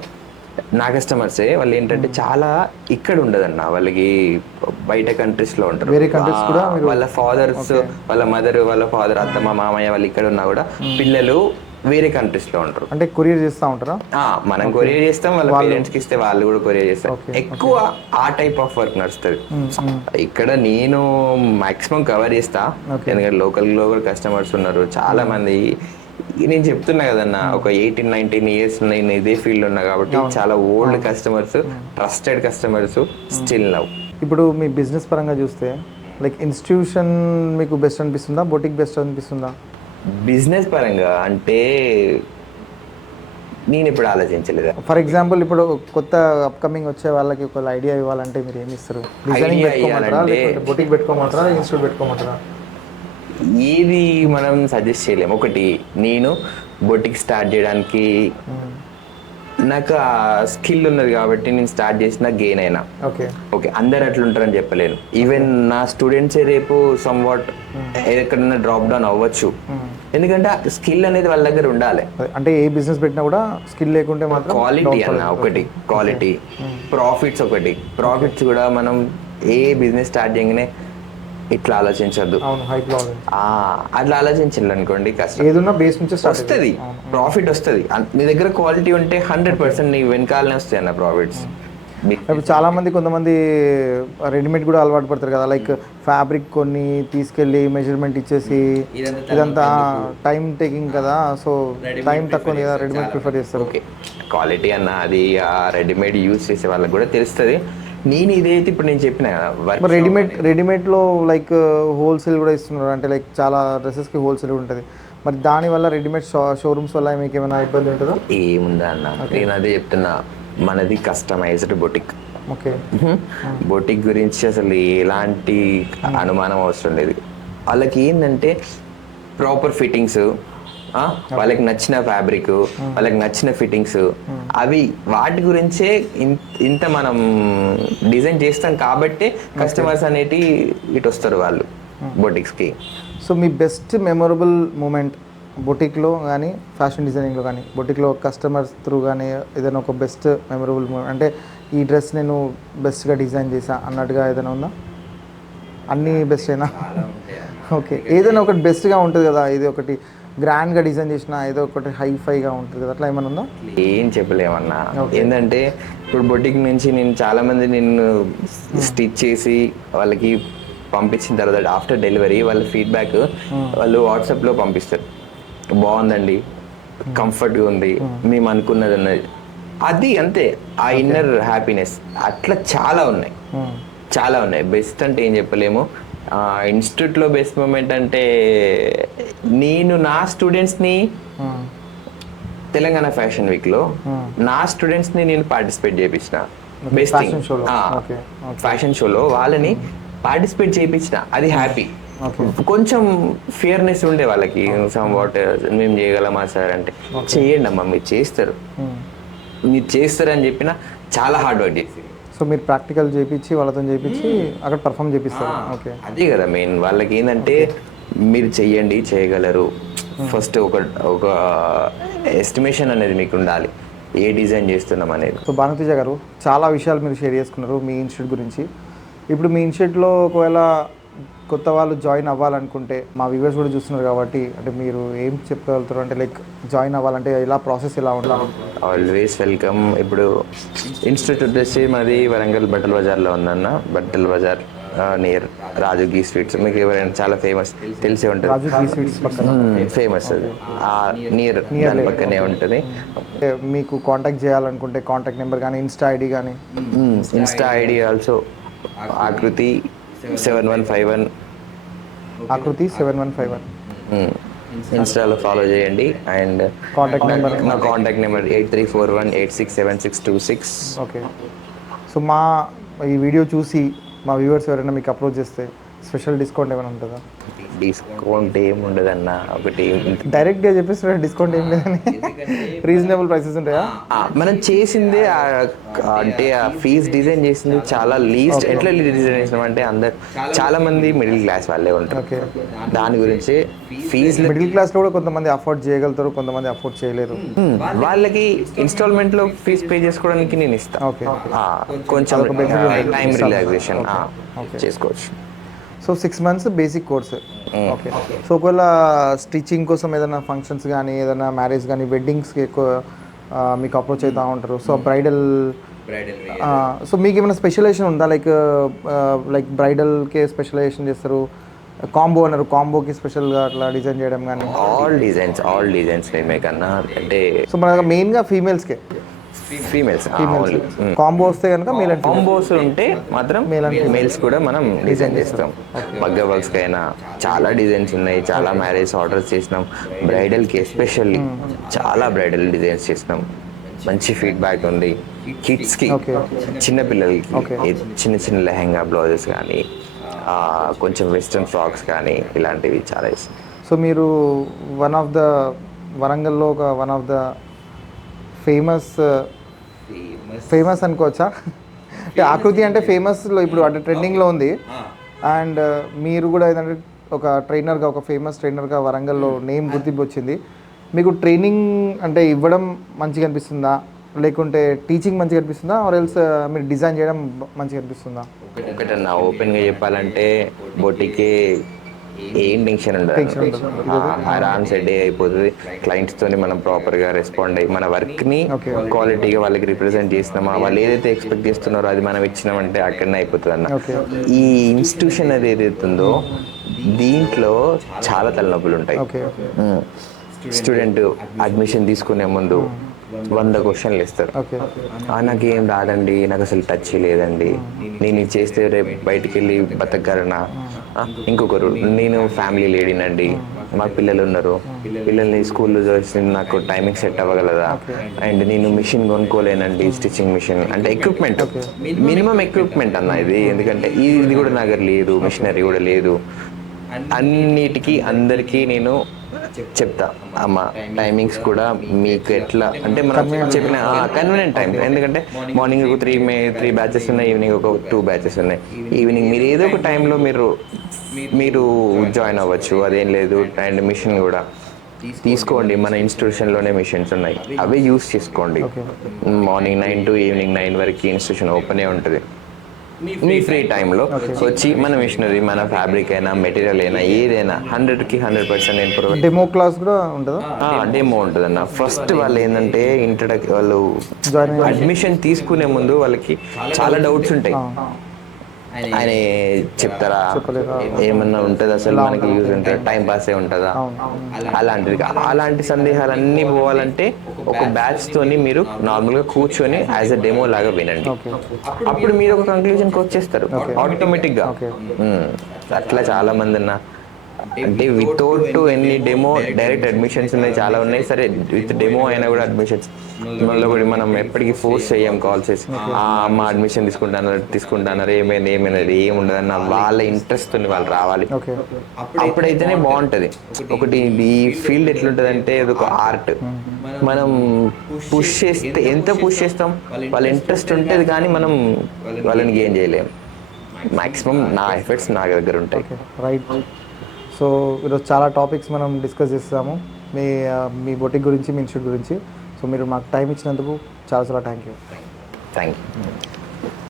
నా కస్టమర్సే వాళ్ళు ఏంటంటే చాలా ఇక్కడ ఉండదన్న, వాళ్ళకి బయట కంట్రీస్ లో ఉంటారు. వేరే కంట్రీస్ కూడా వాళ్ళ ఫాదర్స్, వాళ్ళ మదర్, వాళ్ళ ఫాదర్, అత్తమ్మ, మామయ్య వాళ్ళు ఇక్కడ ఉన్నా కూడా పిల్లలు వేరే కంట్రీస్ లో ఉంటారు. అంటే కొరియర్ చేస్తూ ఉంటారా? మనం కొరియర్ చేస్తాం, వాళ్ళ పేరెంట్స్ కి ఇస్తే వాళ్ళు కూడా కొరియర్ చేస్తారు. ఎక్కువ ఆ టైప్ ఆఫ్ వర్క్ నడుస్తుంది. ఇక్కడ నేను మాక్సిమం కవర్ చేస్తా, ఎందుకంటే లోకల్ లో కూడా కస్టమర్స్ ఉన్నారు చాలా మంది. నేను చెప్తున్నా కదన్నా, ఒక 18-19 years నేను ఇదే ఫీల్డ్ ఉన్నా కాబట్టి చాలా old customers, trusted customers still now. ఇప్పుడు మీ బిజినెస్ పరంగా చూస్తే లైక్ ఇన్స్టిట్యూషన్ మీకు బెస్ట్ అనిపిస్తుందా, బొటిక్ బెస్ట్ అనిపిస్తుందా? బిజినెస్ పరంగా అంటే నేను ఇప్పుడు ఆలోచించలేదు. ఫర్ ఎగ్జాంపుల్ ఇప్పుడు కొత్త అప్కమింగ్ వచ్చే వాళ్ళకి ఒక ఐడియా ఇవ్వాలంటే మీరు ఏమి ఇస్తారు? డిజైనింగ్ పెట్టుకోమంటారా, లేకపోతే బొటిక్ పెట్టుకోమంటారా, ఇన్స్టిట్యూట్ పెట్టుకోమంటారా? ఏది మనం సజెస్ట్ చేయలేము. ఒకటి, నేను బొటిక్ స్టార్ట్ చేయడానికి నాకు ఆ స్కిల్ ఉన్నది కాబట్టి నేను స్టార్ట్ చేసిన గెయిన్ అయినా. ఓకే, అందరు అట్లా ఉంటారని చెప్పలేను. ఈవెన్ నా స్టూడెంట్సే రేపు సమ్ వాట్ ఎక్కడన్నా డ్రాప్ డౌన్ అవ్వచ్చు, ఎందుకంటే స్కిల్ అనేది వాళ్ళ దగ్గర ఉండాలి. అంటే ఏ బిజినెస్ పెట్టినా కూడా స్కిల్ లేకుంటే మాత్రం క్వాలిటీ అన్న ఒకటి, క్వాలిటీ, ప్రాఫిట్స్ ఒకటి. ప్రాఫిట్స్ కూడా మనం ఏ బిజినెస్ స్టార్ట్ చేయగానే ఇట్లా ఆలోచించద్దు, అట్లా ఆలోచించాలి అనుకోండి కష్టం. ఏదన్నా బేస్ నుంచి వస్తుంది, ప్రాఫిట్ వస్తుంది. మీ దగ్గర క్వాలిటీ ఉంటే 100% నీ వెనకాలనే వస్తాయి అన్న ప్రాఫిట్స్. ఇప్పుడు చాలా మంది, కొంతమంది రెడీమేడ్ కూడా అలవాటు పడతారు కదా, లైక్ ఫ్యాబ్రిక్ కొన్ని తీసుకెళ్ళి మెజర్మెంట్ ఇచ్చేసి ఇదంతా టైం టేకింగ్ కదా, సో టైం తక్కువ కదా, రెడీమేడ్ ప్రిఫర్ చేస్తారు. ఓకే, క్వాలిటీ అన్న అది ఆ రెడీమేడ్ యూజ్ చేసే వాళ్ళకి కూడా తెలుస్తుంది. నేను ఇదైతే ఇప్పుడు నేను చెప్పిన రెడీమేడ్లో లైక్ హోల్సేల్ కూడా ఇస్తున్నారు, అంటే లైక్ చాలా డ్రెస్సెస్కి హోల్సేల్ ఉంటుంది. మరి దానివల్ల రెడీమేడ్ షోరూమ్స్ వల్ల మీకు ఏమైనా ఇబ్బంది ఉంటుందా? ఏముందా అన్న, నేను అదే చెప్తున్నా, మనది కస్టమైజ్డ్ బొటిక్. ఓకే, బొటిక్ గురించి అసలు ఎలాంటి అనుమానం అవసరం లేదు. వాళ్ళకి ఏంటంటే ప్రాపర్ ఫిట్టింగ్స్, వాళ్ళకి నచ్చిన ఫ్యాబ్రిక్, వాళ్ళకి నచ్చిన ఫిట్టింగ్స్, అవి వాటి గురించే ఇంత మనం డిజైన్ చేస్తాం కాబట్టి కస్టమర్స్ అనేటి ఇటు వస్తారు వాళ్ళు బొటిక్స్కి. సో మీ బెస్ట్ మెమొరబుల్ మూమెంట్ బొటిక్లో కానీ ఫ్యాషన్ డిజైనింగ్లో కానీ, బొటిక్లో కస్టమర్స్ త్రూ కానీ ఏదైనా ఒక బెస్ట్ మెమొరబుల్ మూమెంట్, అంటే ఈ డ్రెస్ నేను బెస్ట్గా డిజైన్ చేసా అన్నట్టుగా ఏదైనా ఉందా? అన్నీ బెస్ట్ అయినా? ఓకే, ఏదైనా ఒకటి బెస్ట్గా ఉంటుంది కదా, ఇది ఒకటి గ్రాండ్గా డిజైన్ చేసిన, ఏదో ఒకటి హైఫైగా ఉంటుంది కదా, అట్లా ఏమైనా ఉందా? ఏం చెప్పలేమన్నా. ఏంటంటే ఇప్పుడు బొటిక్ నుంచి నేను చాలా మంది నిన్ను స్టిచ్ చేసి వాళ్ళకి పంపించిన తర్వాత ఆఫ్టర్ డెలివరీ వాళ్ళ ఫీడ్బ్యాక్ వాళ్ళు వాట్సాప్లో పంపిస్తారు, బాగుందండి, కంఫర్ట్గా ఉంది, మేము అనుకున్నది అన్నది. అది అంతే, ఆ ఇన్నర్ హ్యాపీనెస్. అట్లా చాలా ఉన్నాయి. బెస్ట్ అంటే ఏం చెప్పలేము. ఇన్స్టిట్యూట్లో బెస్ట్ మూమెంట్ అంటే నేను నా స్టూడెంట్స్ని తెలంగాణ ఫ్యాషన్ వీక్లో నా స్టూడెంట్స్ని నేను పార్టిసిపేట్ చేయించిన. బెస్ట్ ఫ్యాషన్ షోలో వాళ్ళని పార్టిసిపేట్ చేయించిన, అది హ్యాపీ. కొంచెం ఫియర్నెస్ ఉండే వాళ్ళకి, సమ్ వాట్ మేము చేయగలమా సార్ అంటే, చేయండి అమ్మా మీరు చేస్తారని చెప్పిన, చాలా హార్డ్ వర్క్ చేసి. సో మీరు ప్రాక్టికల్ చేయించి వాళ్ళతో చేయించి అక్కడ పర్ఫామ్ చేపిస్తారు. ఓకే, అదే కదా మెయిన్. వాళ్ళకి ఏంటంటే మీరు చెయ్యండి, చేయగలరు. ఫస్ట్ ఒక ఎస్టిమేషన్ అనేది మీకు ఉండాలి, ఏ డిజైన్ చేస్తున్నాం అనేది. సో భానుతేజ గారు, చాలా విషయాలు మీరు షేర్ చేసుకున్నారు మీ ఇన్స్టిట్యూట్ గురించి. ఇప్పుడు మీ ఇన్స్టిట్యూట్లో ఒకవేళ కొత్త వాళ్ళు జాయిన్ అవ్వాలనుకుంటే మా వ్యూవర్స్ కూడా చూస్తున్నారు కాబట్టి అంటే మీరు ఏం చెప్పగలుగుతారు అంటే లైక్ జాయిన్ అవ్వాలంటే ఇలా ప్రాసెస్ ఎలా ఉండాలి? Always welcome. ఇప్పుడు ఇన్స్టిట్యూట్ వచ్చేసి మాది వరంగల్ బట్టల బజార్లో ఉందన్న. బట్టల బజార్ నియర్ రాజు గీ స్వీట్స్, మీకు ఎవరైనా చాలా ఫేమస్ తెలిసే ఉంటుంది. రాజు టీ స్వీట్స్ పక్కన ఫేమస్ అది నియర్ దాని పక్కనే ఉంటుంది. మీకు కాంటాక్ట్ చేయాలనుకుంటే కాంటాక్ట్ నెంబర్ కానీ ఇన్స్టా ఐడి కానీ? ఇన్స్టా ఐడి ఆల్సో ఆకృతి 7151. ఆకృతి 7151. ఇన్స్టాలో ఫాలో చేయండి. And contact number? నా కాంటాక్ట్ నెంబర్ 8341867626. ఓకే. సో మా ఈ వీడియో చూసి మా వ్యూవర్స్ ఎవరైనా మీకు అప్రోచ్ చేస్తే స్పెషల్ డిస్కౌంట్ ఏమైనా ఉంటుందా? డిస్కౌంట్ ఏముండదన్న. ఒకటి డైరెక్ట్గా చెప్పేసి డిస్కౌంట్ ఏం లేదని రీజనబుల్ ప్రైసెస్ ఉంటాయా? మనం చేసిందే అంటే ఆ ఫీజ్ డిజైన్ చేసింది చాలా లీస్ట్. ఎట్లా డిజైన్ చేసినాం అంటే అందరు చాలా మంది మిడిల్ క్లాస్ వాళ్ళే ఉంటారు. ఓకే. దాని గురించి ఫీజ్ మిడిల్ క్లాస్లో కూడా కొంతమంది అఫోర్డ్ చేయగలుగుతారు, కొంతమంది అఫోర్డ్ చేయలేరు. వాళ్ళకి ఇన్స్టాల్మెంట్లో ఫీజ్ పే చేసుకోవడానికి నేను ఇస్తాను. ఓకే. కొంచెం టైం రిలాక్సేషన్ చేసుకోవచ్చు. So 6 months basic course. Okay. So ఒకవేళ స్టిచ్చింగ్ కోసం ఏదైనా ఫంక్షన్స్ కానీ ఏదైనా మ్యారేజ్ కానీ వెడ్డింగ్స్కి ఎక్కువ మీకు అప్రోచ్ అవుతూ ఉంటారు. సో బ్రైడల్ సో మీకు ఏమైనా స్పెషలైజేషన్ ఉందా? లైక్ బ్రైడల్కే స్పెషలైజేషన్ చేస్తారు, కాంబో అన్నారు, కాంబోకి స్పెషల్గా అట్లా డిజైన్ చేయడం కానీ? ఆల్ డిజైన్స్ మేమే కన్నా అంటే సో మన మెయిన్గా ఫీమేల్స్కే ఫీమేల్స్ కాంబో వస్తే కనుక మేల్ అండ్ కాంబోస్ ఉంటే మాత్రం మేల్స్ కూడా మనం డిజైన్ చేస్తాం. మగ్గ వర్క్స్కి అయినా చాలా డిజైన్స్ ఉన్నాయి. చాలా మ్యారేజ్ ఆర్డర్స్ చేసినాం. బ్రైడల్కి ఎస్పెషల్లీ చాలా బ్రైడల్ డిజైన్స్ చేసినాం. మంచి ఫీడ్బ్యాక్ ఉంది. కిడ్స్కి, చిన్నపిల్లలకి చిన్న చిన్న లెహంగా బ్లౌజెస్ కానీ కొంచెం వెస్ట్రన్ ఫ్రాక్స్ కానీ ఇలాంటివి చాలా ఇష్టం. సో మీరు వరంగల్లో ఒక వన్ ఆఫ్ ద ఫేమస్ అనుకోవచ్చా? అంటే ఆకృతి అంటే ఫేమస్లో ఇప్పుడు అంటే ట్రెండింగ్లో ఉంది. అండ్ మీరు కూడా ఏంటంటే ఒక ట్రైనర్గా, ఒక ఫేమస్ ట్రైనర్గా వరంగల్లో నేమ్ గుర్తింపు వచ్చింది. మీకు ట్రైనింగ్ అంటే ఇవ్వడం మంచిగా అనిపిస్తుందా, లేకుంటే టీచింగ్ మంచిగా అనిపిస్తుందా, ఆర్ ఎల్స్ మీరు డిజైన్ చేయడం మంచిగా అనిపిస్తుందా? ఒకటన్నా ఓపెన్గా చెప్పాలంటే బొటికే ఏం టెన్షన్ ఉండదు. ఆరామ్ సెట్ డే అయిపోతుంది. క్లయింట్స్తోని మనం ప్రాపర్గా రెస్పాండ్ అయ్యి మన వర్క్ని క్వాలిటీగా వాళ్ళకి రిప్రజెంట్ చేసినామా, వాళ్ళు ఏదైతే ఎక్స్పెక్ట్ చేస్తున్నారో అది మనం ఇచ్చినామంటే అక్కడనే అయిపోతుంది అన్న. ఈ ఇన్స్టిట్యూషన్ అది ఏదైతే ఉందో దీంట్లో చాలా తలనొప్పులు ఉంటాయి. స్టూడెంట్ అడ్మిషన్ తీసుకునే ముందు 100 క్వశ్చన్లు ఇస్తారు. నాకు ఏం రాదండి, నాకు అసలు టచ్ లేదండి, నేను ఇది చేస్తే రేపు బయటికి వెళ్ళి బతకగలనా? ఇంకొకరు, నేను ఫ్యామిలీ లేడీనండి, మా పిల్లలు ఉన్నారు, పిల్లల్ని స్కూల్లో చేసి నాకు టైమింగ్ సెట్ అవ్వగలదా? అండ్ నేను మిషన్ కొనుక్కోలేనండి, స్టిచ్చింగ్ మిషన్ అంటే ఎక్విప్మెంట్, మినిమం ఎక్విప్మెంట్ అన్న ఇది. ఎందుకంటే ఇది కూడా నా దగ్గర లేదు, మిషనరీ కూడా లేదు. అన్నిటికీ అందరికీ నేను చెప్తా అమ్మ, టైమింగ్స్ కూడా మీకు ఎట్లా అంటే మనం చెప్పిన కన్వీనియంట్ టైం. ఎందుకంటే మార్నింగ్ ఒక 3 బ్యాచెస్ ఉన్నాయి, ఈవినింగ్ ఒక 2 బ్యాచెస్ ఉన్నాయి. ఈవినింగ్ మీరు ఏదో ఒక టైంలో మీరు జాయిన్ అవ్వచ్చు, అదేం లేదు. అండ్ మిషన్ కూడా తీసుకోండి, మన ఇన్స్టిట్యూషన్లోనే మిషన్స్ ఉన్నాయి, అవే యూస్ చేసుకోండి. మార్నింగ్ 9 to ఈవినింగ్ 9 వరకు ఇన్స్టిట్యూషన్ ఓపెనే ఉంటుంది. మీ ఫ్రీ టైంలో వచ్చి మన మిషనరీ, మన ఫ్యాబ్రిక్ అయినా మెటీరియల్ అయినా ఏదైనా 100కి 100% నేను ప్రొవైడ్. డెమో క్లాస్ కూడా ఉంటుందా? డెమో ఉంటుంది అన్న. ఫస్ట్ వాళ్ళు ఏంటంటే వాళ్ళు అడ్మిషన్ తీసుకునే ముందు వాళ్ళకి చాలా డౌట్స్ ఉంటాయి. ఆయన చెప్తారా, ఏమన్నా ఉంటుంది, అసలు మనకి యూజ్ ఉంటుంది, టైం పాసే ఉంటుందా, అలాంటి సందేహాలన్నీ పోవాలంటే ఒక బ్యాచ్ తోని మీరు నార్మల్గా కూర్చొని యాజ్ అ డెమో లాగా వినండి. అప్పుడు మీరు ఒక కంక్లూజన్కి వచ్చేస్తారు ఆటోమేటిక్గా. అట్లా చాలా మంది అన్న అంటే without any demo direct admissions ఉన్నాయి, చాలా ఉన్నాయి. సరే విత్ డెమో అయినా కూడా అడ్మిషన్స్ మళ్ళీ కూడా మనం ఎప్పటికీ ఫోర్స్ చేయం. కాల్ చేసి మా అడ్మిషన్ తీసుకుంటున్నారు ఏమైనది ఏముండదన్న వాళ్ళ ఇంట్రెస్ట్ వాళ్ళు రావాలి. అప్పుడైతేనే బాగుంటుంది. ఒకటి ఈ ఫీల్డ్ ఎట్లుంటుంది అది ఒక ఆర్ట్. మనం పుష్ చేస్తే ఎంత పుష్ చేస్తాం, వాళ్ళ ఇంట్రెస్ట్ ఉంటుంది కానీ మనం వాళ్ళని గెయిన్ చేయలేము. మ్యాక్సిమం నా ఎఫర్ట్స్ నా దగ్గర ఉంటాయి. రైట్. సో ఈరోజు చాలా టాపిక్స్ మనం డిస్కస్ చేస్తాము, మీ బొటిక్ గురించి, మీ ఇన్స్టిట్యూట్ గురించి. సో మీరు మాకు టైం ఇచ్చినందుకు చాలా థ్యాంక్ యూ.